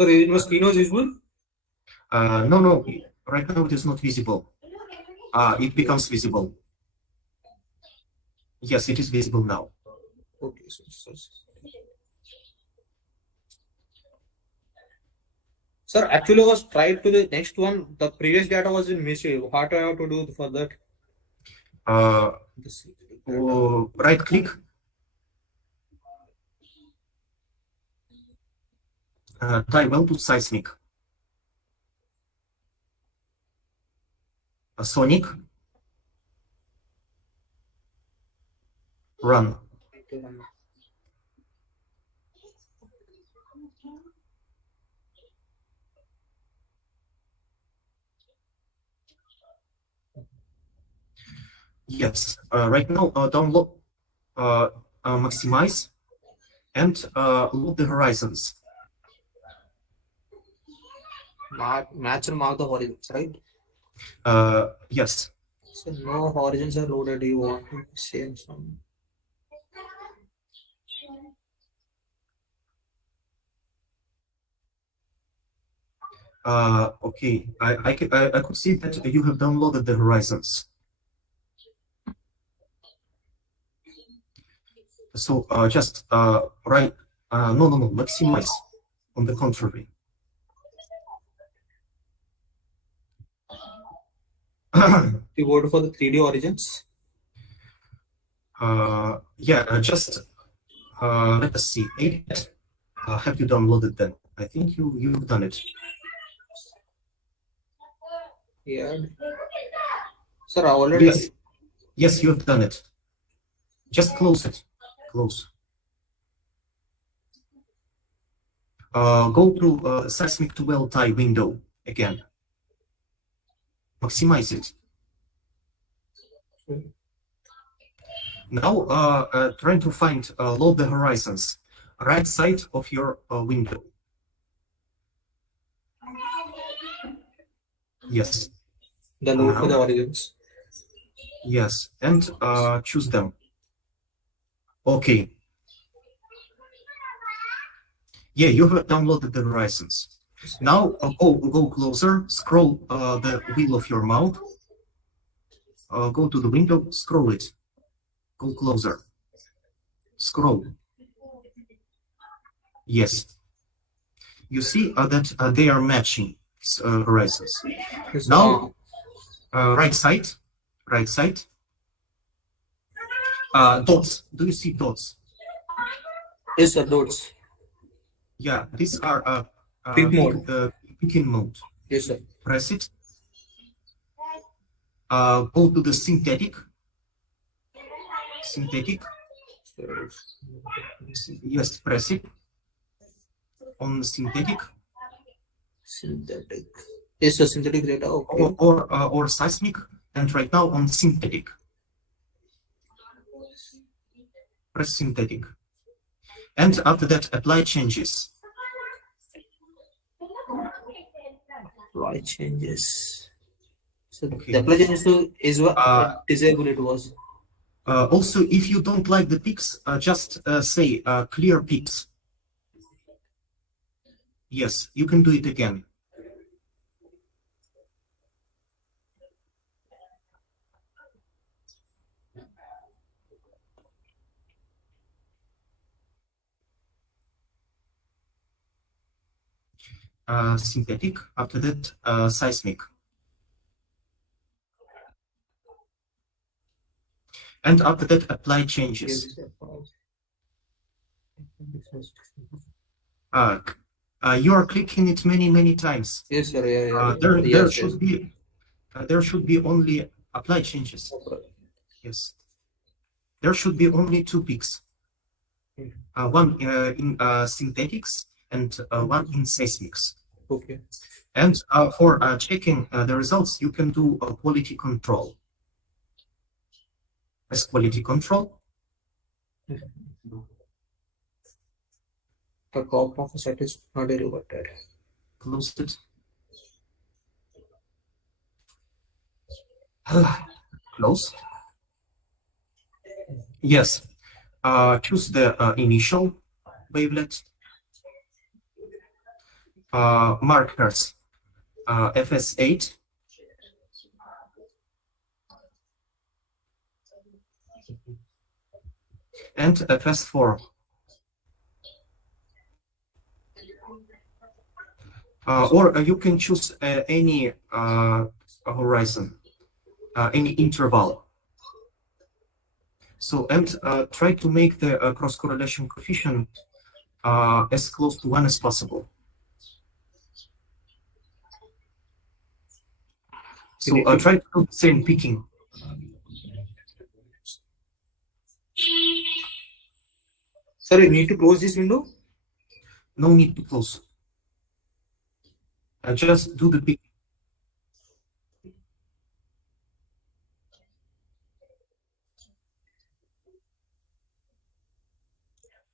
is my screen was visible? No, right now it is not visible. It becomes visible. Yes, it is visible now. Okay, sir, actually, I was tried to the next one. The previous data was in missing. What do I have to do for that? This data. Right click. Tie well to seismic. Sonic. Run. Yes, right now download, maximize, and load the horizons. Match and mark the horizons, right? Yes. So no horizons are loaded. You want to same some. Okay, I could see that you have downloaded the horizons. So just right, no, maximize. On the contrary. You go for the 3D origins. Yeah, just let us see. Have you downloaded them? I think you've done it. Yeah. Sir, I already. Yes, you have done it. Just close it. Close. Go to seismic to well tie window again. Maximize it. Now trying to find load the horizons, right side of your window. Yes. The load for the origins. Yes, and choose them. Okay. Yeah, you have downloaded the horizons. Now go closer, scroll the wheel of your mouse. Go to the window, scroll it. Go closer. Scroll. Yes. You see that they are matching horizons. Now, right side. Dots. Do you see dots? Yes, sir, dots. Yeah, these are Pick mode. picking mode. Yes, sir. Press it. Go to the synthetic. Yes, press it. On synthetic. Yes, sir, synthetic data. Okay. Or seismic, and right now on synthetic. Press synthetic. And after that, apply changes. Apply changes. So Okay. the apply changes is what disable it was. Also, if you don't like the peaks, just say clear peaks. Yes, you can do it again. Synthetic, after that seismic. And after that apply changes. You are clicking it many times. Yes, sir. Yeah. There Yes, there should be only apply changes. Yes. There should be only two peaks. One in synthetics and one in seismics. Okay. And for checking the results, you can do a quality control. As quality control, The top of the set is not reverted. close it. Close. Yes. Choose the initial wavelet. Markers. FS8. And FS4. Or you can choose any horizon, any interval. So, and try to make the cross-correlation coefficient as close to 1 as possible. So try to do the same picking. Sir, you need to close this window? No need to close. Just do the pick.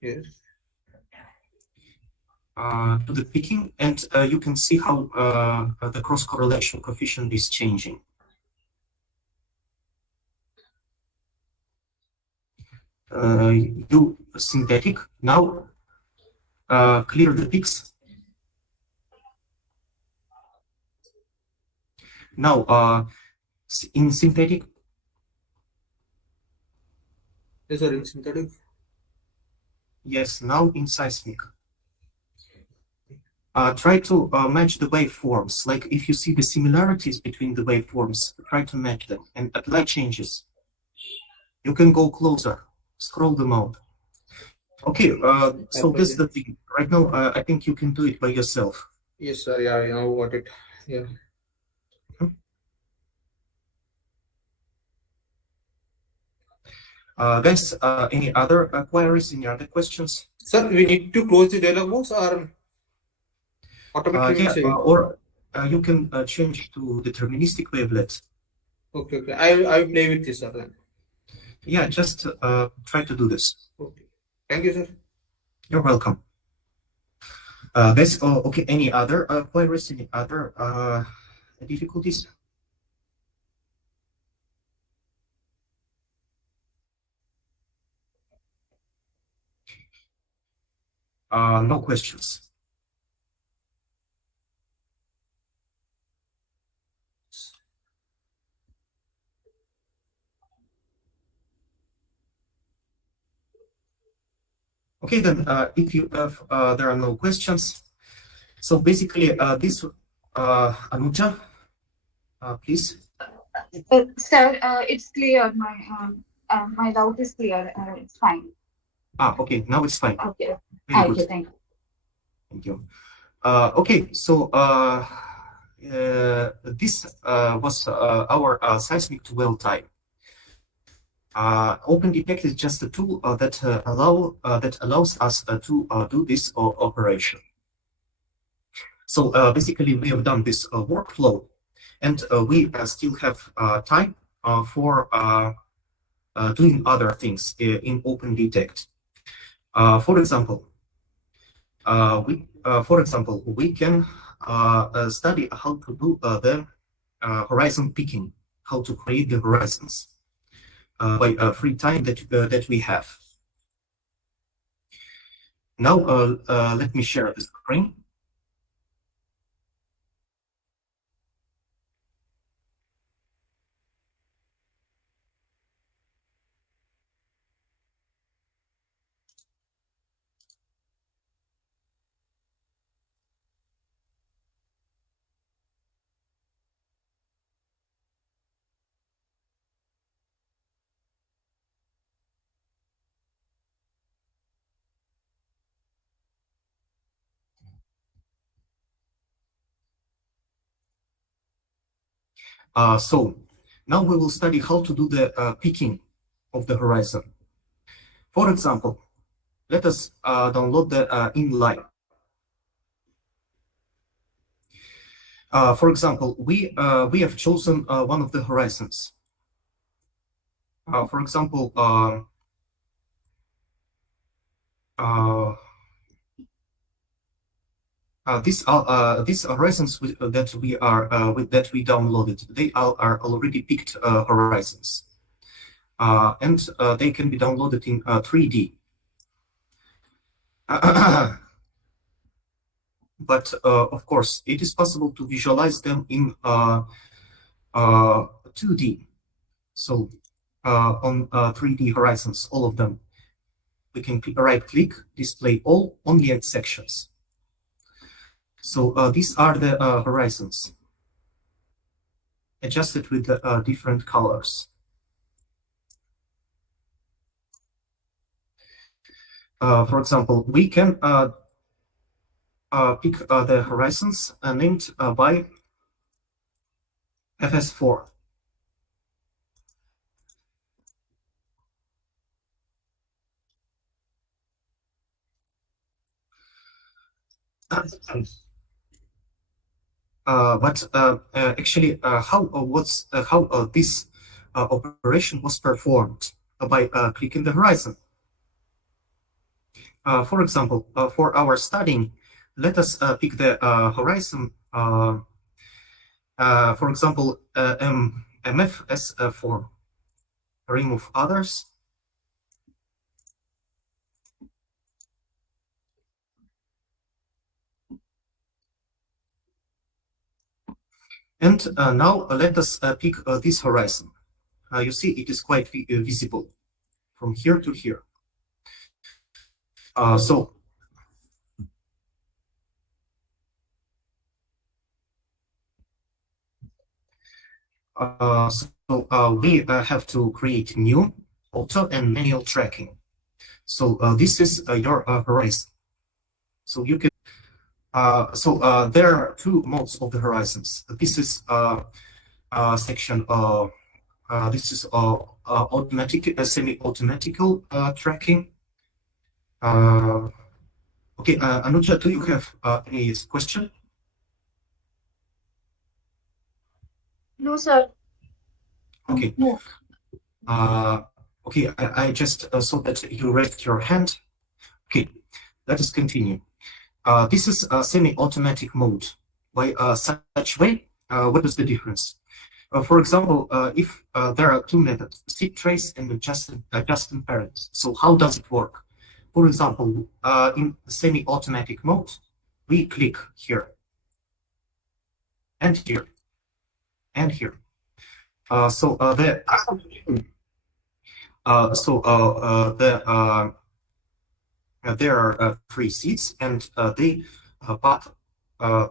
Yes. Do the picking, and you can see how the cross-correlation coefficient is changing. Do synthetic. Now clear the peaks. Now in synthetic. Yes, sir. In synthetic. Yes, now in seismic. Try to match the waveforms. Like if you see the similarities between the waveforms, try to match them and apply changes. You can go closer, scroll them out. Okay, so this is the thing. Right now, I think you can do it by yourself. Yes, sir. Yeah, I know what it. Yeah. Guys, any other queries, any other questions? Sir, we need to close the dialog box or automatically Yeah, save? or you can change to deterministic wavelet. Okay. I will play with this, sir. Then. Yeah, just try to do this. Okay. Thank you, sir. You're welcome. Guys, okay, any other queries, any other difficulties? No questions. Okay, then if you have, there are no questions. So basically, this, Anuja, please. Sir, it's clear. My doubt is clear. It's fine. Okay, now it's fine. Okay. Very Okay, good. thank you. Thank you. Okay, so this was our seismic to well time. OpendTect is just a tool that allows us to do this operation. So basically, we have done this workflow, and we still have time for doing other things in OpendTect. For example, we can study how to do the horizon picking, how to create the horizons by free time that we have. Now, let me share the screen. So now we will study how to do the picking of the horizon. For example, let us download the inline. For example, we have chosen one of the horizons. For example, these horizons that we downloaded, they are already picked horizons, and they can be downloaded in 3D. But of course, it is possible to visualize them in 2D. So on 3D horizons, all of them, we can right-click, display all, only at sections. So these are the horizons, adjusted with the different colors. For example, we can pick the horizons named by FS4. But actually, how this operation was performed by clicking the horizon. For example, for our studying, let us pick the horizon. For example, MFS4. Remove others. And now let us pick this horizon. You see, it is quite visible from here to here. So we have to create new auto and manual tracking. So this is your horizon. So you can. There are two modes of the horizons. This is section. This is automatic, semi-automatical tracking. Okay, Anuja, do you have any question? No, sir. Okay. No. Okay, I just saw that you raised your hand. Okay, let us continue. This is a semi-automatic mode. By such way, what is the difference? For example, if there are two methods, seed trace and adjusting parent. So how does it work? For example, in semi-automatic mode, we click here and here and here. There are three seeds, and they pass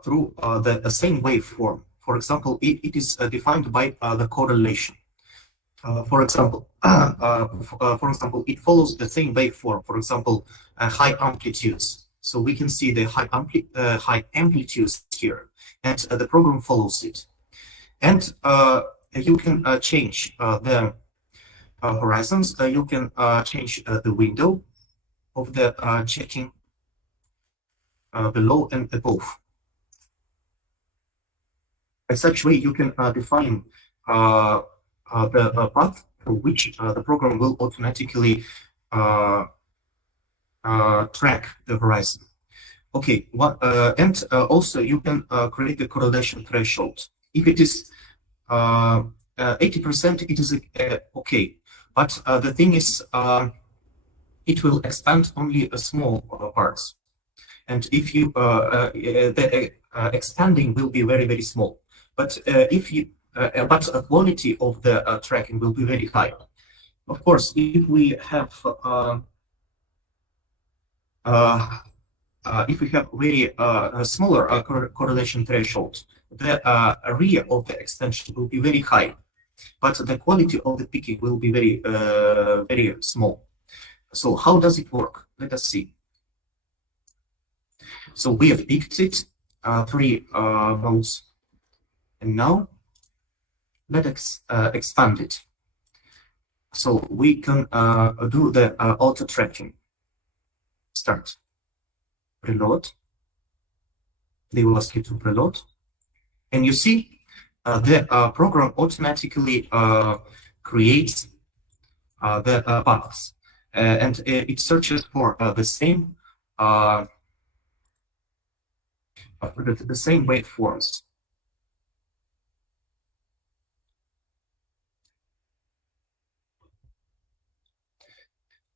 through the same waveform. For example, it is defined by the correlation. For example, it follows the same waveform. For example, high amplitudes. So we can see the high amplitudes here, and the program follows it. And you can change the horizons. You can change the window of the checking below and above. By such way, you can define the path through which the program will automatically track the horizon. Okay, and also you can create the correlation threshold. If it is 80%, it is okay. But the thing is, it will expand only a small parts. And if you the expanding will be very, very small. But if you but the quality of the tracking will be very high. Of course, if we have very smaller correlation threshold, the area of the extension will be very high, but the quality of the picking will be very very small. So how does it work? Let us see. So we have picked it, three modes, and now let's expand it. So we can do the auto tracking. Start. Reload. They will ask you to reload. And you see the program automatically creates the paths. And it searches for the same waveforms.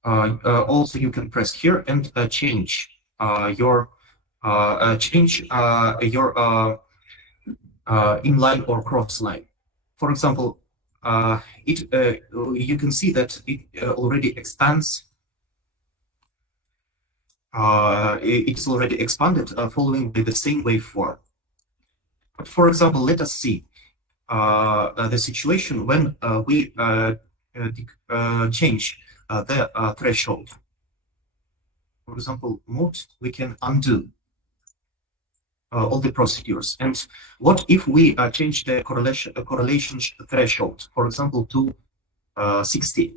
Also, you can press here and change your inline or cross line. For example, you can see that it already expands. It's already expanded following the same waveform. But for example, let us see the situation when we change the threshold. For example, mode, we can undo all the procedures. And what if we change the correlation threshold, for example, to 60?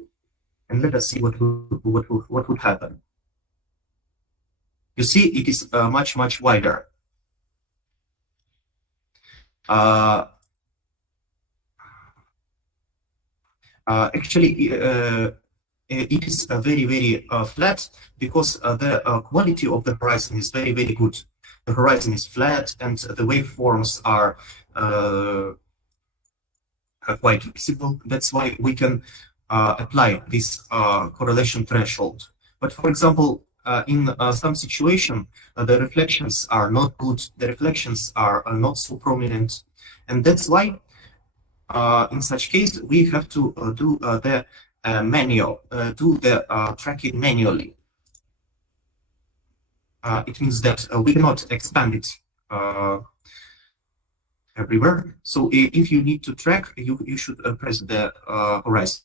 And let us see what would happen. You see, it is much wider. Actually, it is very flat because the quality of the horizon is very good. The horizon is flat and the waveforms are quite visible. That's why we can apply this correlation threshold. But for example, in some situation, the reflections are not good. The reflections are not so prominent, and that's why in such case we have to do the tracking manually. It means that we cannot expand it everywhere. So if you need to track, you should press the horizon.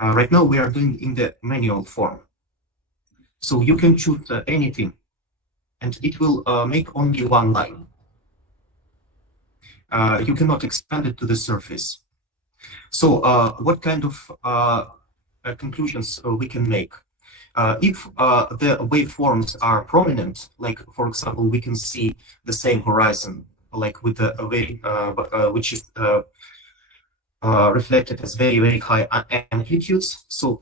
Right now we are doing in the manual form. So you can choose anything, and it will make only one line. You cannot expand it to the surface. So what kind of conclusions we can make? If the waveforms are prominent, like for example, we can see the same horizon, like with the wave, which is reflected as very high amplitudes. So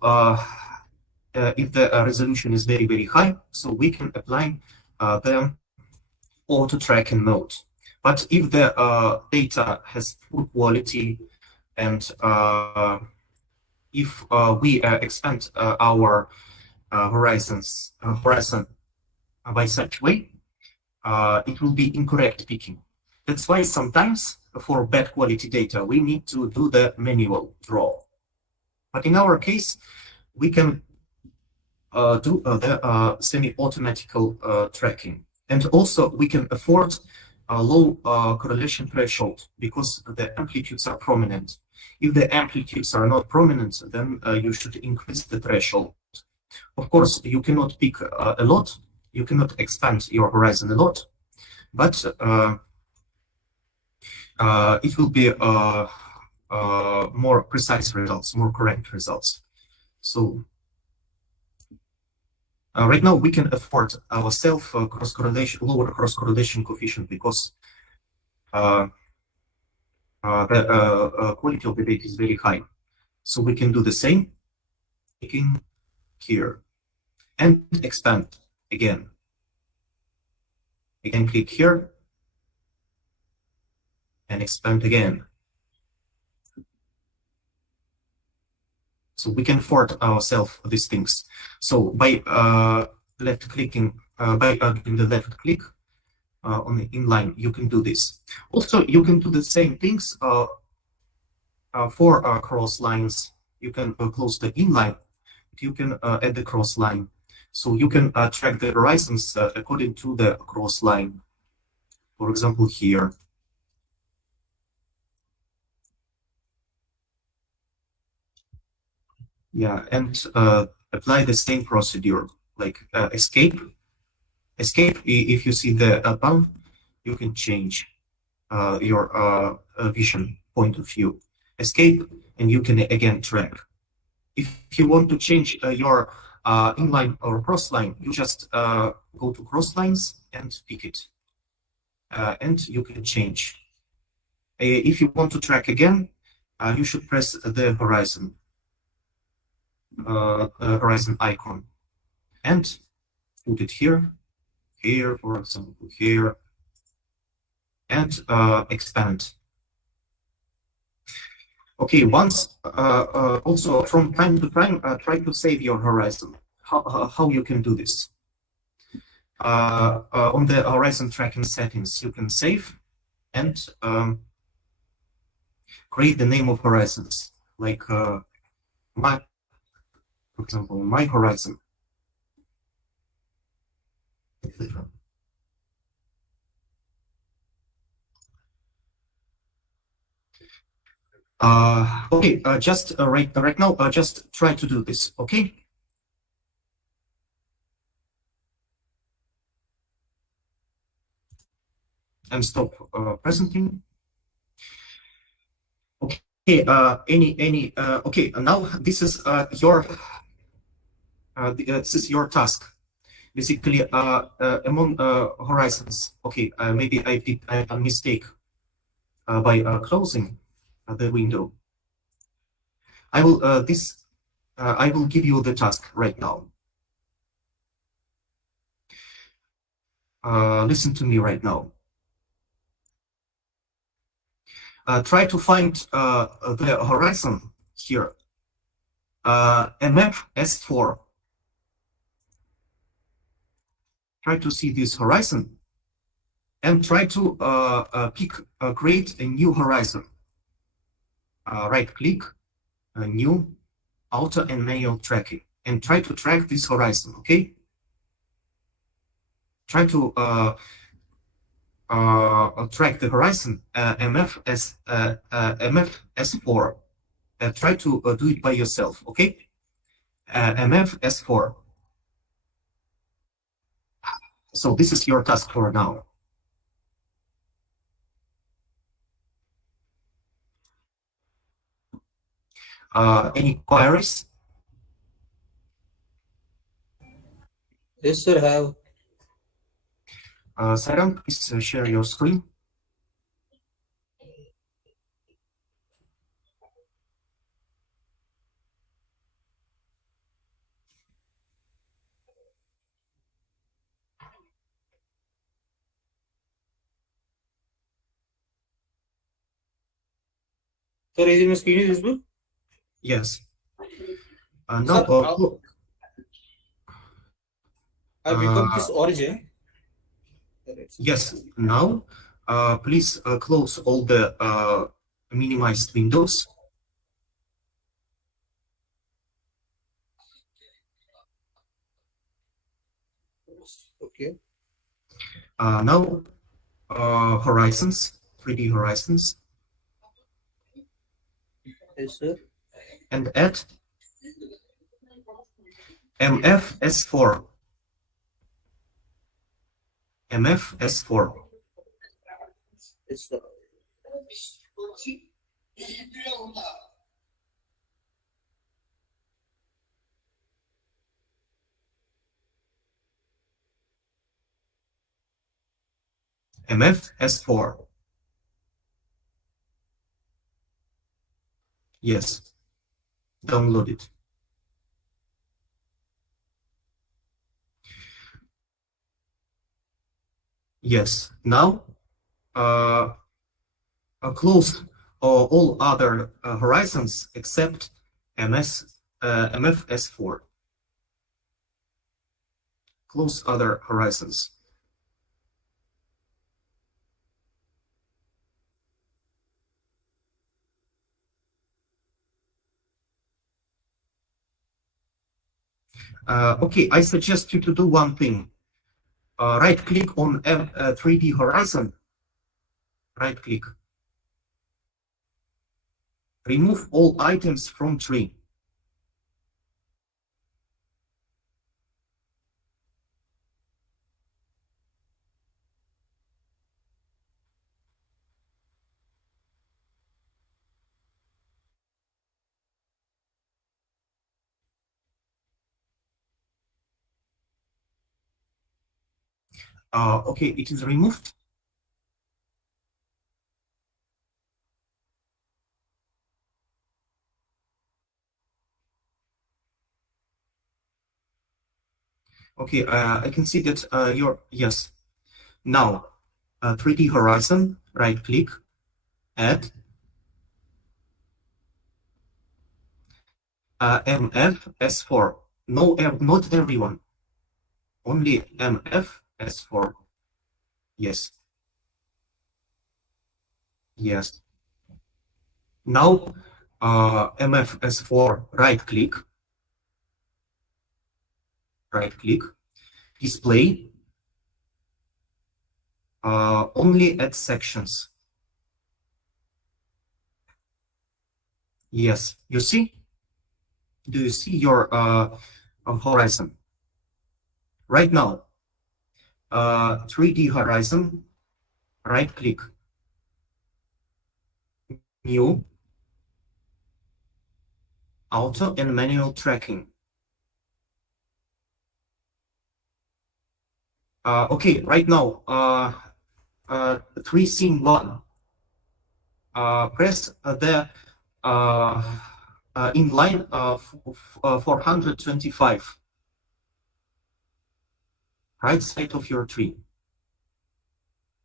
if the resolution is very high, so we can apply the auto tracking mode. But if the data has poor quality and if we expand our horizon by such way, it will be incorrect picking. That's why sometimes for bad quality data, we need to do the manual draw. But in our case, we can do the semi-automatical tracking. And also we can afford a low correlation threshold because the amplitudes are prominent. If the amplitudes are not prominent, then you should increase the threshold. Of course, you cannot pick a lot, you cannot expand your horizon a lot, but it will be more precise results, more correct results. So right now we can afford ourselves lower cross-correlation coefficient because the quality of the data is very high. So we can do the same, clicking here and expand again. Again, click here and expand again. So we can afford ourselves these things. So by left clicking, by doing the left click on the inline, you can do this. Also, you can do the same things for cross lines. You can close the inline. You can add the cross line. So you can track the horizons according to the cross line. For example, here. Yeah, and apply the same procedure, like escape. Escape, if you see the button, you can change your vision point of view. Escape, and you can again track. If you want to change your inline or cross line, you just go to cross lines and pick it. And you can change. If you want to track again, you should press the horizon icon and put it here, for example, here, and expand. Okay, once also from time to time, try to save your horizon. How you can do this? On the horizon tracking settings, you can save and create the name of horizons, like my, for example, my horizon. Okay, just right now, just try to do this, okay? And stop presenting. Okay, okay, now this is this is your task. Basically, among horizons. Okay, maybe I did a mistake by closing the window. I will I will give you the task right now. Listen to me right now. Try to find the horizon here. MF S4. Try to see this horizon and try to create a new horizon. Right click, new, auto and manual tracking, and try to track this horizon, okay? Try to track the horizon MFS4. Try to do it by yourself, okay? MFS4. So this is your task for now. Any queries? Yes, sir, have. Sarang, please share your screen. Sir, is my screen is visible? Yes. Now, Sir, I become this uh, origin. yes. Now, please close all the minimized windows. Okay. Now, horizons, 3D horizons, Yes, sir. and add MFS4. MFS4. Yes, sir. MFS4. Yes. Download it. Yes. Now, close all other horizons except MFS4. Close other horizons. Okay, I suggest you to do one thing. Right click on 3D horizon. Right click. Remove all items from tree. Okay, it is removed. Okay, I can see that yes. Now, 3D horizon, right click, add MF S4. No, not everyone. Only MF S4. Yes. Yes. Now, MF S4, right click, display, only add sections. Yes, you see? Do you see your horizon? Right now, 3D horizon, right click, new, auto and manual tracking. Okay, right now, 3 scene 1. Press the in line of 425, right side of your tree.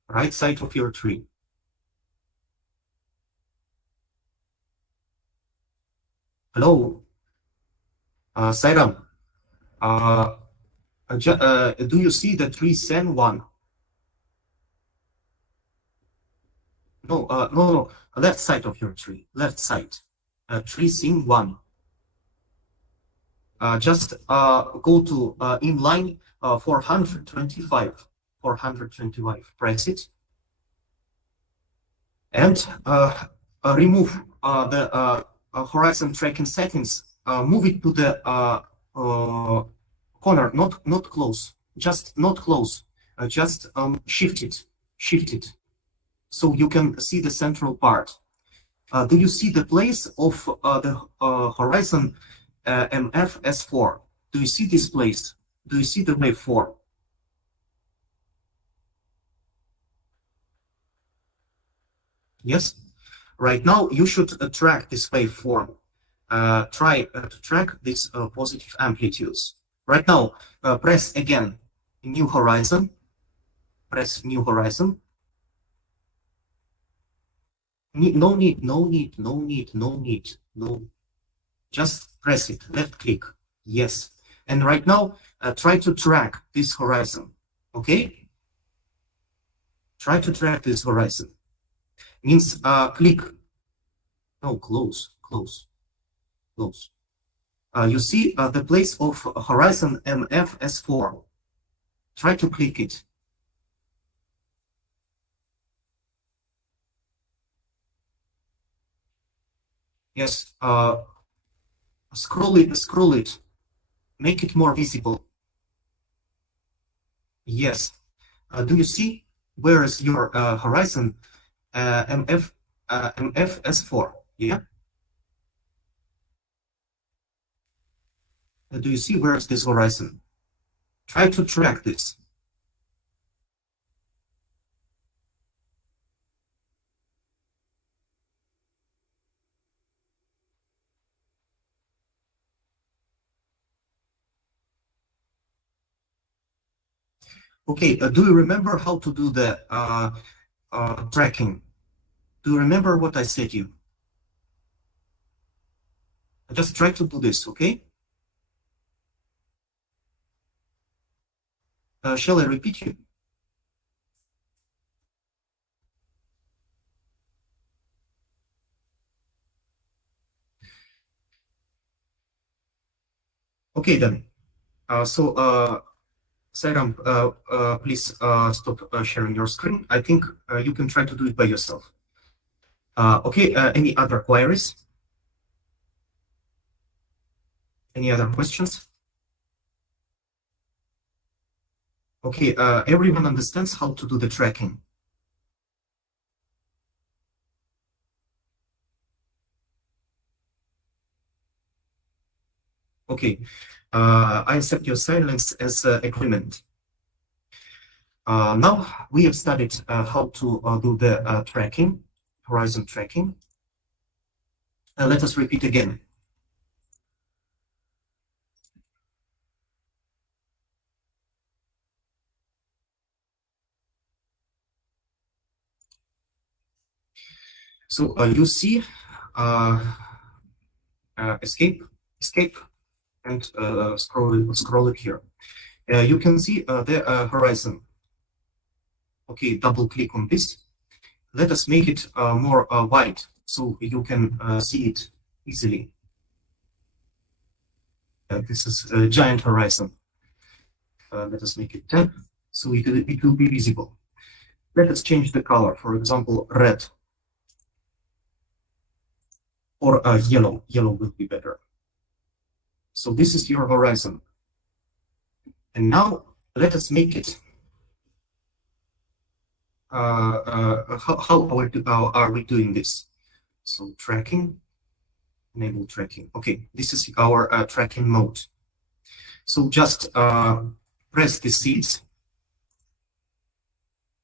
Right side of your tree. Hello, Sairam. Do you see the tree sen 1? No, no, left side of your tree, left side. Tree scene 1. Just go to inline 425, 425. Press it and remove the horizon tracking settings. Move it to the corner, not close, just not close. Just shift it, so you can see the central part. Do you see the place of the horizon MF S4? Do you see this place? Do you see the waveform? Yes. Right now, you should track this waveform. Try to track these positive amplitudes. Right now, press again new horizon. Press new horizon. No need. Just press it, left click, yes. And right now, try to track this horizon, okay? Try to track this horizon. Means click, no, close. You see the place of horizon MFS4. Try to click it. Yes, scroll it, make it more visible. Yes. Do you see where is your horizon MFS4? Yeah. Do you see where is this horizon? Try to track this. Okay, do you remember how to do the tracking? Do you remember what I said you? Just try to do this, okay? Shall I repeat you? Okay then. Sairam, please stop sharing your screen. I think you can try to do it by yourself. Okay, any other queries? Any other questions? Okay, everyone understands how to do the tracking. Okay, I accept your silence as agreement. Now we have studied how to do the tracking, horizon tracking. Let us repeat again. So you see escape, and scroll it here. You can see the horizon. Okay, double click on this. Let us make it more wide so you can see it easily. This is a giant horizon. Let us make it 10 so it will be visible. Let us change the color, for example, red or yellow. Yellow will be better. So this is your horizon. And now let us make it. How are we doing this? So tracking, enable tracking. Okay, this is our tracking mode. So just press the seeds,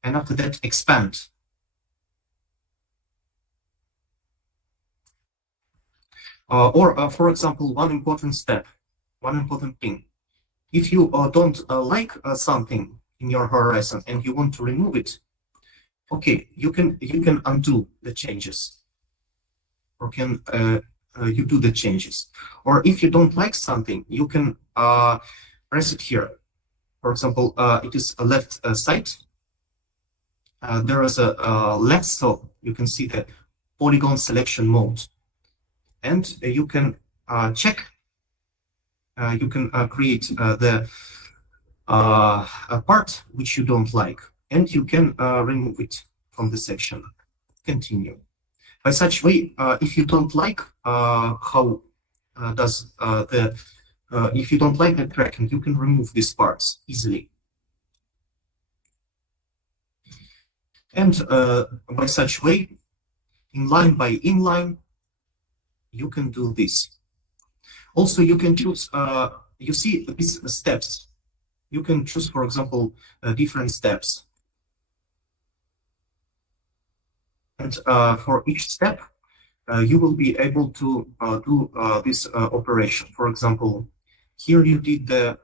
and after that expand. For example, one important thing. If you don't like something in your horizon and you want to remove it, okay, you can undo the changes, or can you do the changes. Or if you don't like something, you can press it here. For example, it is a left side. There is a left, so you can see the polygon selection mode, and you can check. You can create the a part which you don't like, and you can remove it from the section. Continue. By such way, if you don't like how does the if you don't like the tracking, you can remove these parts easily. And by such way, inline by inline, you can do this. Also, you can choose. You see these steps. You can choose, for example, different steps. And for each step, you will be able to do this operation. For example, here you did the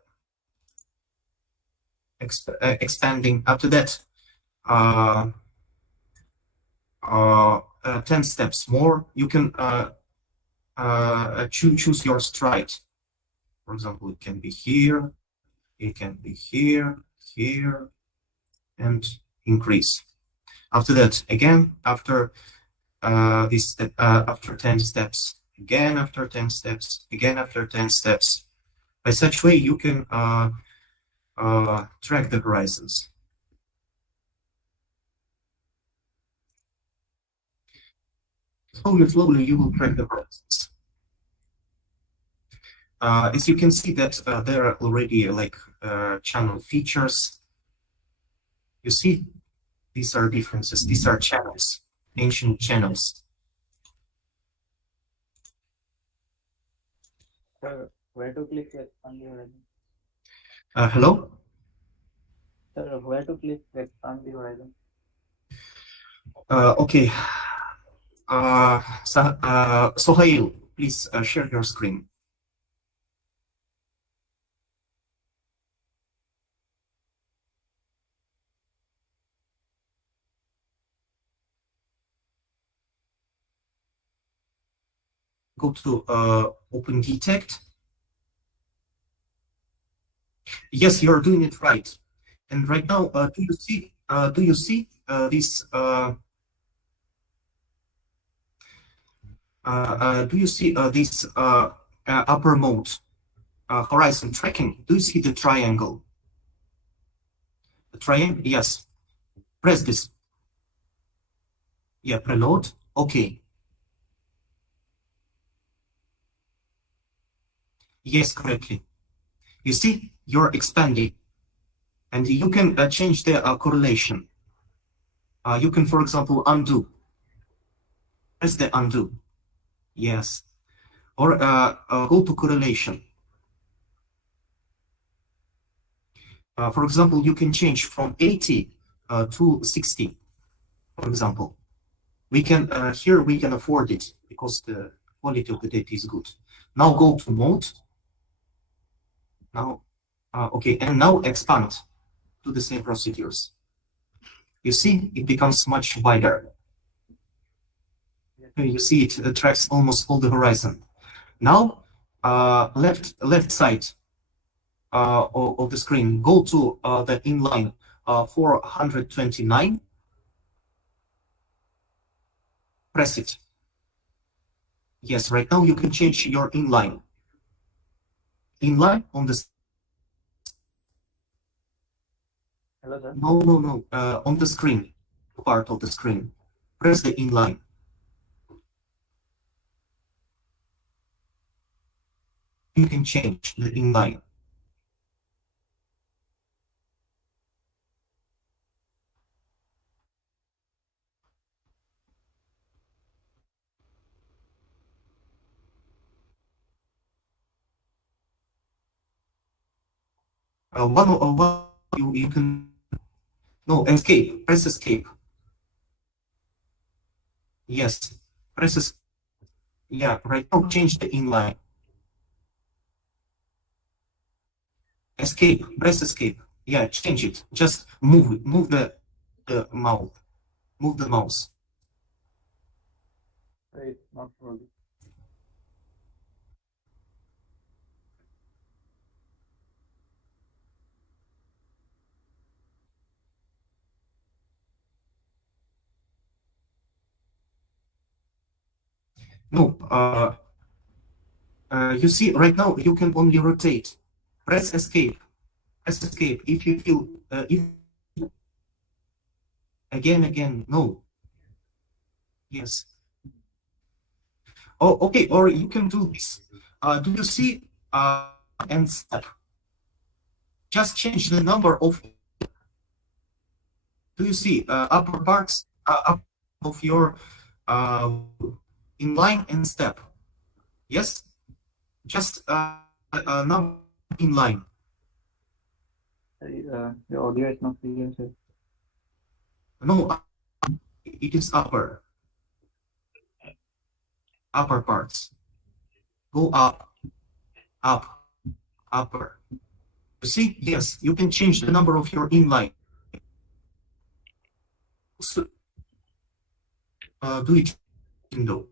expanding. After that, 10 steps more. You can choose your stride. For example, it can be here, it can be here, here, and increase. After that, again, after this step, after 10 steps, again after 10 steps, again after 10 steps. By such way, you can track the horizons. Slowly, you will track the horizons. As you can see that there are already like channel features. You see, these are differences. These are channels, ancient channels. Sir, where to click expand the horizon? Hello? Sir, where to click expand the horizon? Okay. Sohail, please share your screen. Go to OpendTect. Yes, you're doing it right. And right now, do you see this? Do you see this upper mode, horizon tracking? Do you see the triangle? The triangle, yes. Press this. Yeah, preload. Okay. Yes, correctly. You see, you're expanding, and you can change the correlation. You can, for example, undo. Press the undo. Yes. Or go to correlation. For example, you can change from 80 to 60, for example. We can, here we can afford it because the quality of the data is good. Now go to mode. Now, okay, and now expand to the same procedures. You see, it becomes much wider. You see, it tracks almost all the horizon. Now, left side of the screen, go to the inline 429. Press it. Yes, right now you can change your inline. Inline on the. Hello, sir. No. On the screen, part of the screen. Press the inline. You can change the inline. One you can. No, escape. Press escape. Yes, press escape. Yeah, right now change the inline. Escape, press escape. Yeah, change it. Just move it. Move the mouse. Move the mouse. It's not working. No, you see right now you can only rotate. Press escape. Press escape. If you feel if again, no. Yes. Oh, okay. Or you can do this. Do you see and step? Just change the number of. Do you see upper parts up of your inline and step? Yes. Just number inline. The audio is not clear, sir. No, it is upper parts. Go up, upper. You see? Yes, you can change the number of your inline. So, do it window.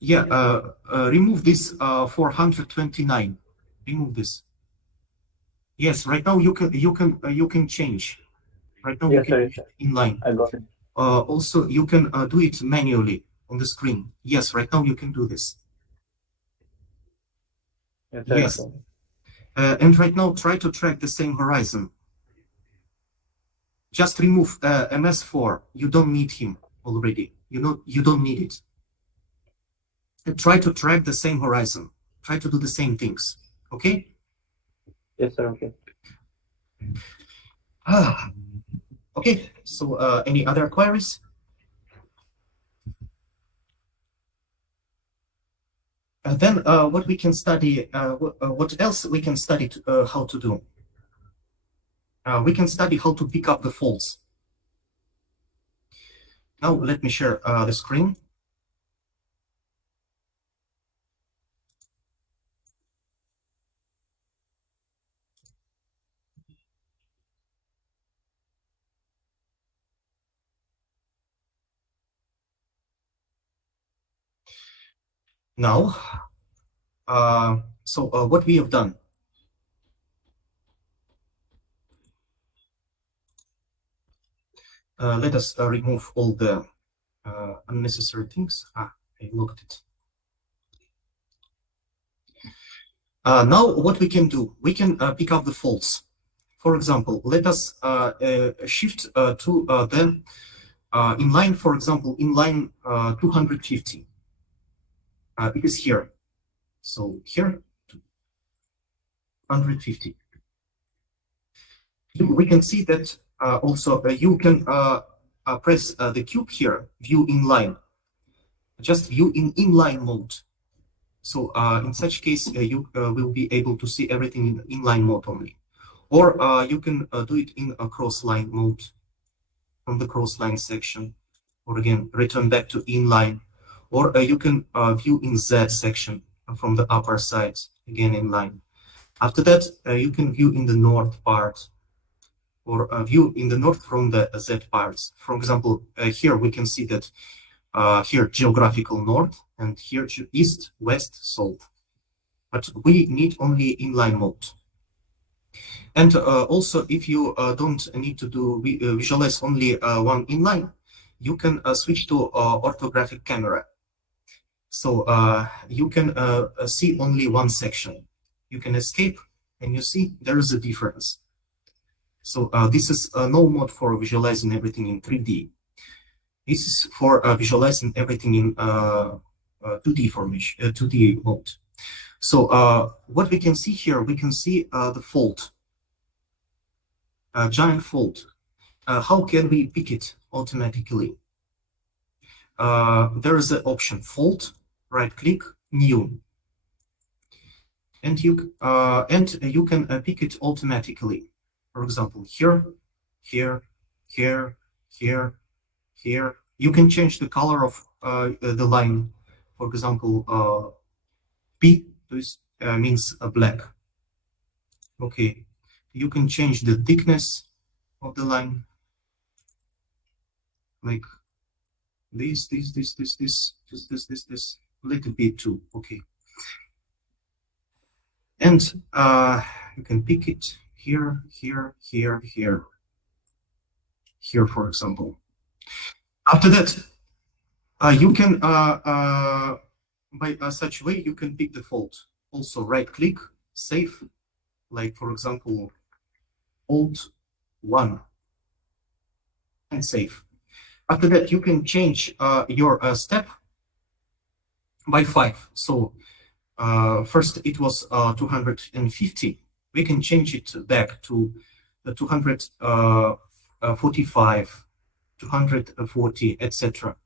Yeah, remove this 429. Remove this. Yes, right now you can change. Right now Yes, you can sir. inline. I got it. Also, you can do it manually on the screen. Yes, right now you can do this. Yes, sir. Yes. And right now try to track the same horizon. Just remove MS4. You don't need him already. You don't need it. And try to track the same horizon. Try to do the same things. Okay? Yes, sir. Okay. Okay. So any other queries? Then what we can study, what else we can study how to do? We can study how to pick up the faults. Now let me share the screen. Now, so what we have done. Let us remove all the unnecessary things. I looked it. Now what we can do, we can pick up the faults. For example, let us shift to the inline, for example, inline 250. It is here. So here, 250. We can see that also you can press the cube here, view inline. Just view in inline mode. So in such case, you will be able to see everything in inline mode only. Or you can do it in a cross-line mode from the cross-line section. Or again, return back to inline. Or you can view in Z section from the upper side, again inline. After that, you can view in the north part, or view in the north from the Z parts. For example, here we can see that here geographical north, and here east, west, south. But we need only inline mode. And also, if you don't need to do visualize only one inline, you can switch to orthographic camera. So you can see only one section. You can escape, and you see there is a difference. So this is no mode for visualizing everything in 3D. This is for visualizing everything in 2D formation, 2D mode. So what we can see here, we can see the fault, giant fault. How can we pick it automatically? There is an option fault, right click, new. And you can pick it automatically. For example, here, here, here, here, here. You can change the color of the line. For example, P means black. Okay. You can change the thickness of the line, like this, little bit too. Okay. And you can pick it here, here, here, here, here, for example. After that, you can, by such way, you can pick the fault. Also, right-click, save, like, for example, Alt-1, and save. After that, you can change your step by 5. So first it was 250. We can change it back to 245, 240, etc.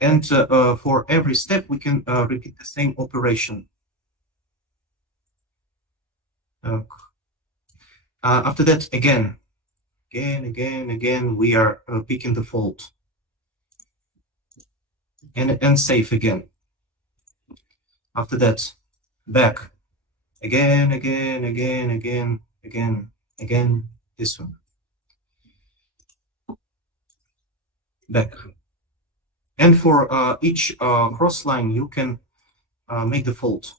And for every step, we can repeat the same operation. After that, again, we are picking the fault. And save again. After that, back. Again, this one. Back. And for each cross line, you can make the fault.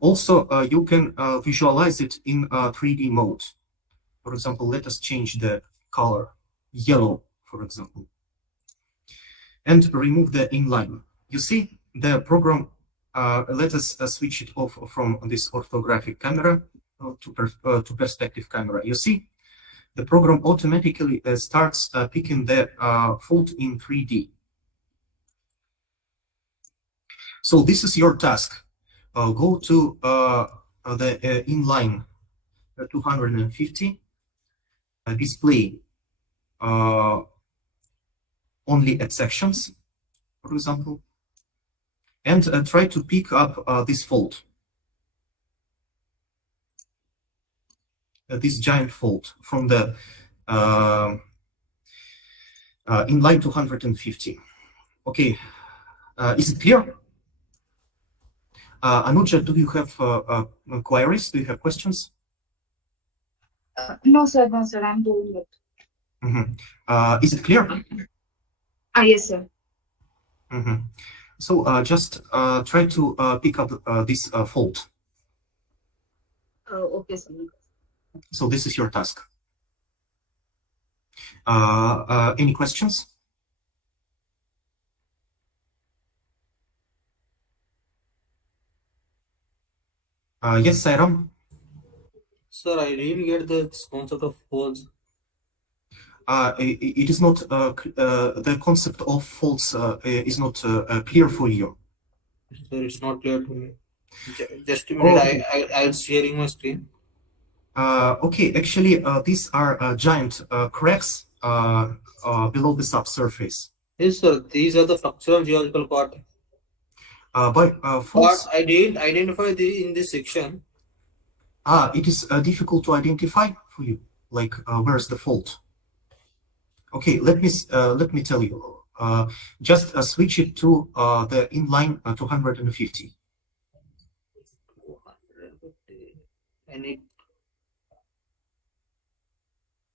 Also, you can visualize it in 3D mode. For example, let us change the color, yellow, for example, and remove the inline. You see, the program, let us switch it off from this orthographic camera to perspective camera. You see, the program automatically starts picking the fault in 3D. So this is your task. Go to the inline 250, display only at sections, for example, and try to pick up this fault, this giant fault from the inline 250. Okay, is it clear? Anuja, do you have queries? Do you have questions? No, sir, I'm doing it. Is it clear? Yes, sir. So just try to pick up this fault. Okay, sir. So this is your task. Any questions? Yes, Sairam. Sir, I didn't get this concept of faults. It is not the concept of faults is not clear for you. Sir, it's not clear to me. Just a minute, Okay. I'll sharing my screen. Okay, actually, these are giant cracks below the subsurface. Yes, sir, these are the structural geological part. By But faults, I didn't identify the in this section. it is difficult to identify for you, like where's the fault. Okay, let me tell you. Just switch it to the inline 250. And it,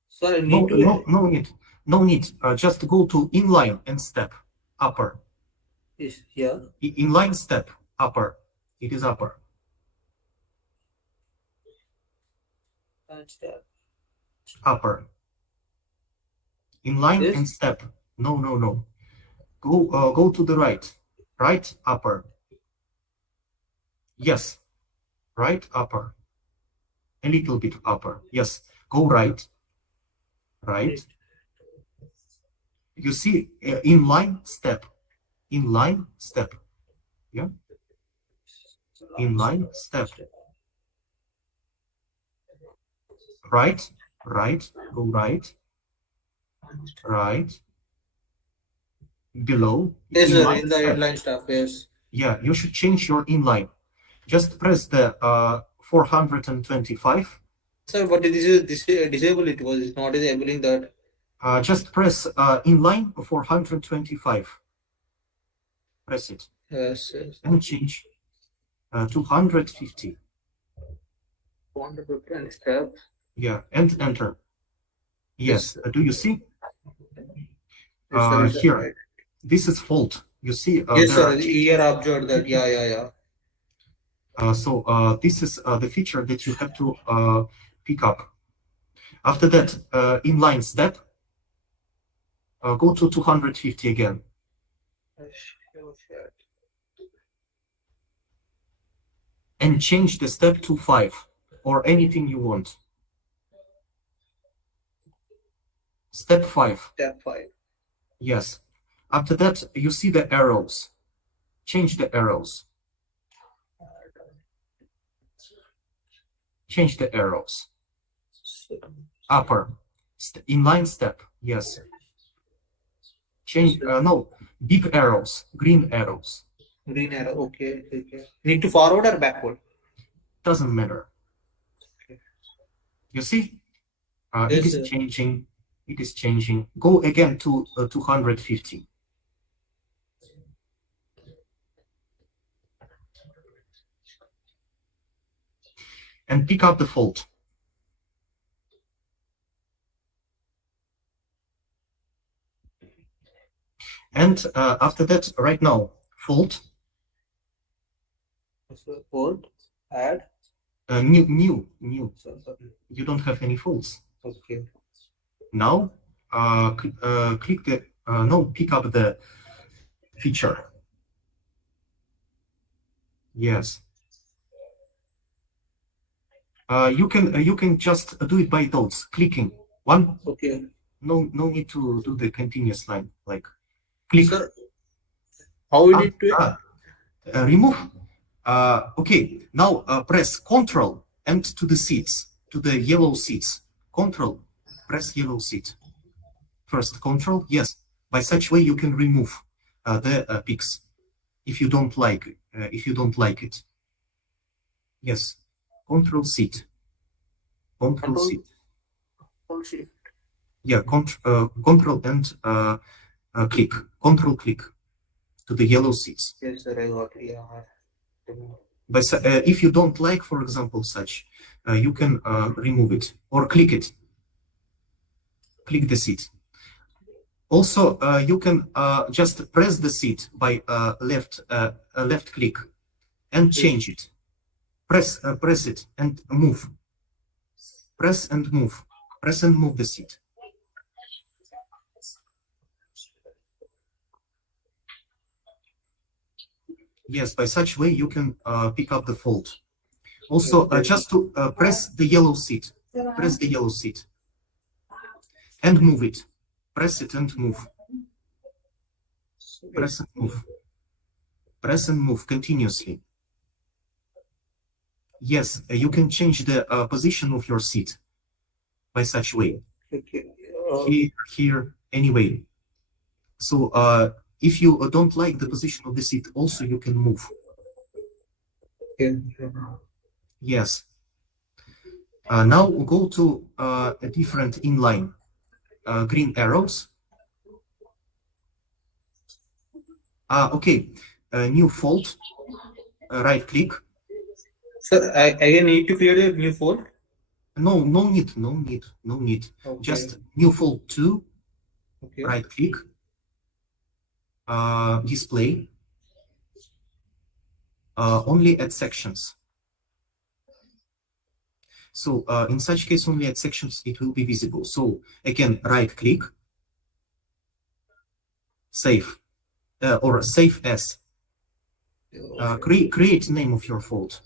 sir, I No, need to. no need, no need. Just go to inline and step upper. Is here. Inline step upper. It is upper. And step. Upper. Inline This? and step. No, no, no. Go to the right. Right upper. Yes. Right upper. A little bit upper. Yes. Go right. Right. You see inline step. Inline step. Yeah. Inline step. Right. Right. Go right. Right. Below. Yes, sir, Inline in the step. inline stuff, yes. Yeah, you should change your inline. Just press the 425. Sir, but this is disable it was not disabling that. Just press inline 425. Press it Yes, yes. and change 250. 150 and step. Yeah, and enter. Yes, do you see? Yes, sir, yes, sir, Here, right. this is fault. You see? Yes, there sir. are- Here observed that. Yeah, yeah, yeah. So this is the feature that you have to pick up. After that, inline step, go to 250 again. And change the step to 5 or anything you want. Step 5. Step 5. Yes. After that, you see the arrows. Change the arrows. Change the arrows. Upper. Inline step. Yes. Change, no, big arrows, green arrows. Green arrow. Okay, okay. Need to forward or backward? Doesn't matter. You see? It Yes, is sir. changing. It is changing. Go again to 250. And pick up the fault. And after that, right now, fault, Hold. Add. new. So, sorry. You don't have any faults. Okay. Now, click the, no, pick up the feature. Yes. You can just do it by dots, clicking. One, Okay. no need to do the continuous line, like click. Sir, how we need to Remove. Okay, now press Control and to the seats, to the yellow seats. Control, press yellow seat. First Control, yes. By such way you can remove the peaks if you don't like it. Yes, Control seat. Control seat. Control shift. Yeah, Control and click. Control click to the yellow seats. Yes, sir. I got it. Yeah. But if you don't like, for example, such, you can remove it or click it. Click the seat. Also, you can just press the seat by left click and change it. Press it and move. Press and move. Press and move the seat. Yes, by such way you can pick up the fault. Also, just to press the yellow seat. Press the yellow seat and move it. Press it and move. Press and move. Press and move continuously. Yes, you can change the position of your seat by such way. Okay. Here, anyway. So If you don't like the position of the seat, also you can move. Okay. Yes. Now go to a different inline. Green arrows. Okay. New fold. Right click. Sir, I need to create a new fold. No need. Okay. Just new fold 2. Okay. Right click. Display. Only at sections. So in such case, only at sections it will be visible. So again, right click, save, or save as. Create name of your fold.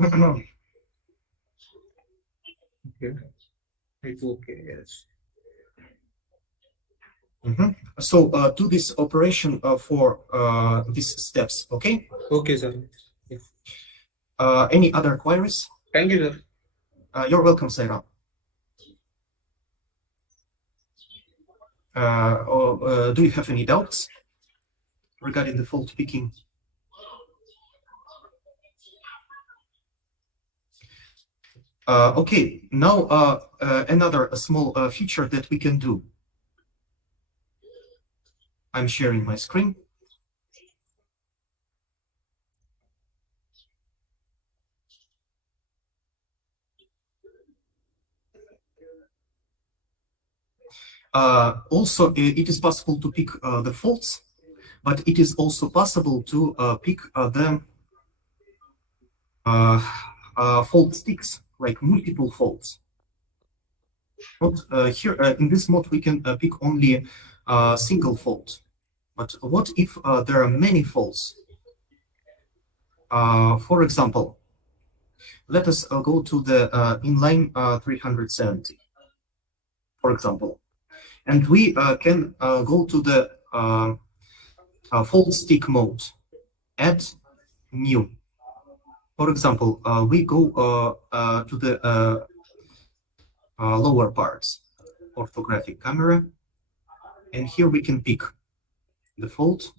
Okay. It's okay. Yes. So do this operation for these steps. Okay. Okay, sir. Any other queries? Thank you, sir. You're welcome, Sarah. Do you have any doubts regarding the fold picking? Okay, now another small feature that we can do. I'm sharing my screen. Also, it is possible to pick the folds, but it is also possible to pick the fold sticks, like multiple folds. Not here in this mode we can pick only single fold. But what if there are many folds? For example, let us go to the inline 370, for example, and we can go to the fold stick mode, add new. For example, we go to the lower parts, orthographic camera, and here we can pick the fold.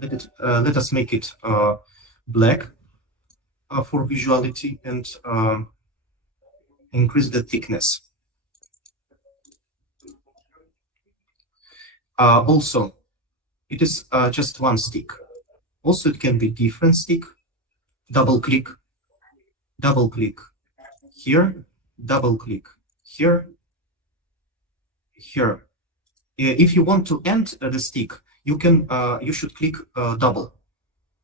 Let us make it black for visuality and increase the thickness. Also, it is just one stick. Also, it can be different stick. Double click here, double click here, here. If you want to end the stick, you can you should click double.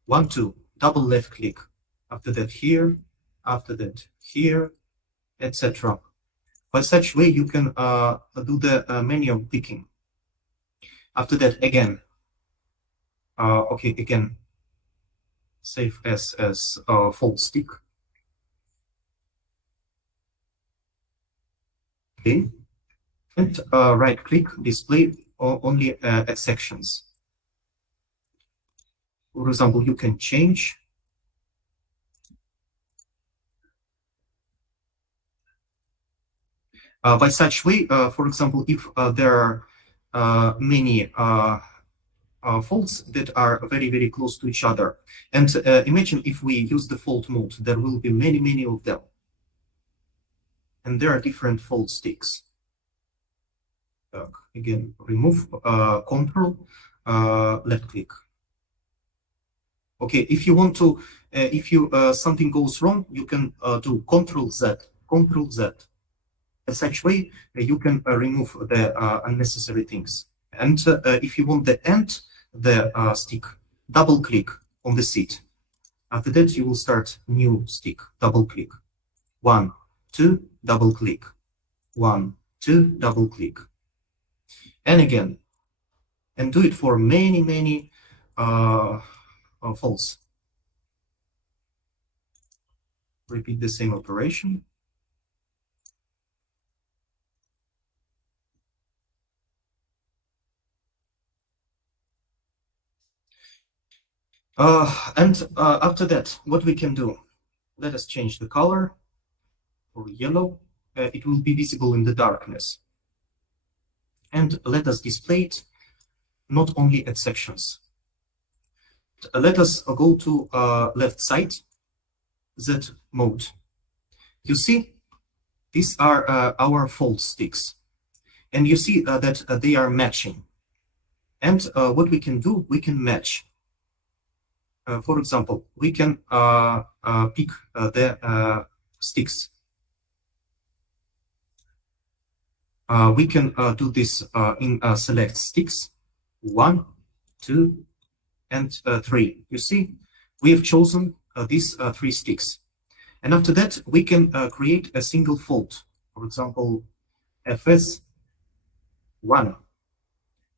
1, 2, double left click. After that here, after that here, etc. By such way you can do the manual picking. After that again, okay, again, save as fold stick. Okay, and right click, display only at sections. For example, you can change by such way. For example, if there are many folds that are very close to each other, and imagine if we use the fold mode, there will be many of them, and there are different fold sticks. Again, remove, control, left click. Okay, if you want to, if you something goes wrong, you can do Control Z. In such way, you can remove the unnecessary things. And if you want the end, the stick, double click on the seat. After that, you will start new stick, double click. 1, 2, double click. 1, 2, double click. And again, and do it for many folds. Repeat the same operation. And after that, what we can do? Let us change the color for yellow it will be visible in the darkness. And let us display it not only at sections. Let us go to left side, Z mode. You see, these are our fold sticks. And you see that they are matching. And what we can do, we can match. For example, we can pick the sticks. We can do this in select sticks, 1, 2, and 3. You see, we have chosen these 3 sticks. And after that, we can create a single fold. For example, FS1,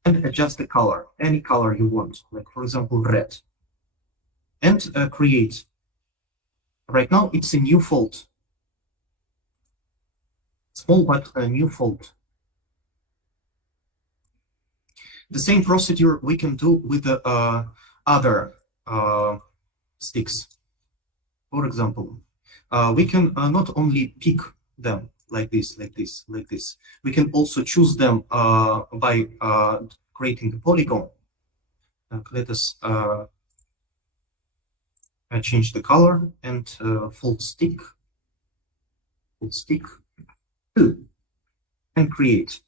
and adjust the color, any color you want, like for example, red. And create. Right now, it's a new fold. Small, but a new fold. The same procedure we can do with the other sticks. For example, we can not only pick them like this, like this, like this. We can also choose them by creating the polygon. Let us change the color and fold stick 2, and create.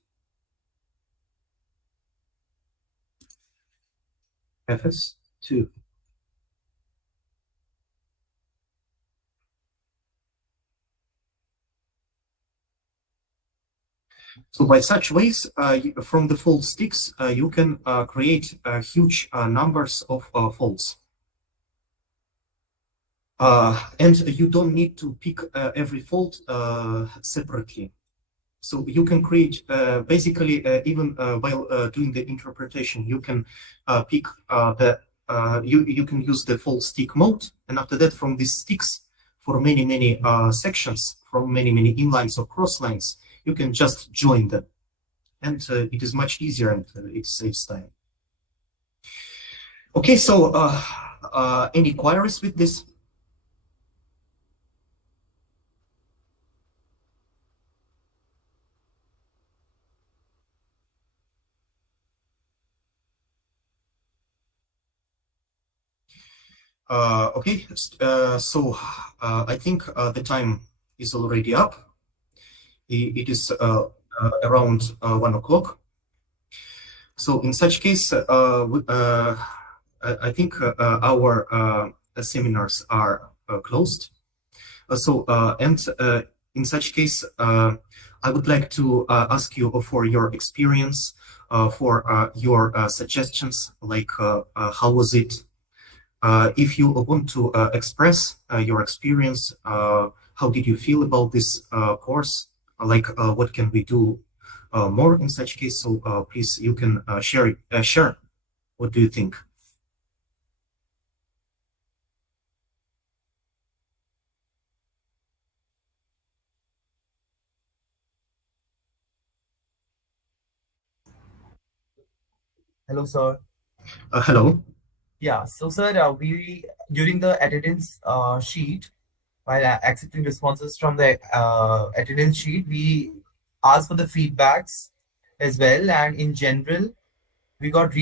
FS2. So by such ways, from the fold sticks, you can create huge numbers of folds. And you don't need to pick every fold separately. So you can create, basically, even while doing the interpretation, you can pick you can use the fold stick mode, and after that, from these sticks, for many sections, from many inlines or cross lines, you can just join them, and it is much easier and it saves time. Okay, so any queries with this? Okay, so I think the time is already up. It is around 1 o'clock. So in such case, I think our seminars are closed. In such case, I would like to ask you for your experience, for your suggestions, like how was it? If you want to express your experience, how did you feel about this course? Like, what can we do more in such case? So please, you can share. Share. What do you think? Hello, sir. Hello. Yeah, so sir, we during the attendance sheet, while accepting responses from the attendance sheet, we asked for the feedbacks as well, and in general, we got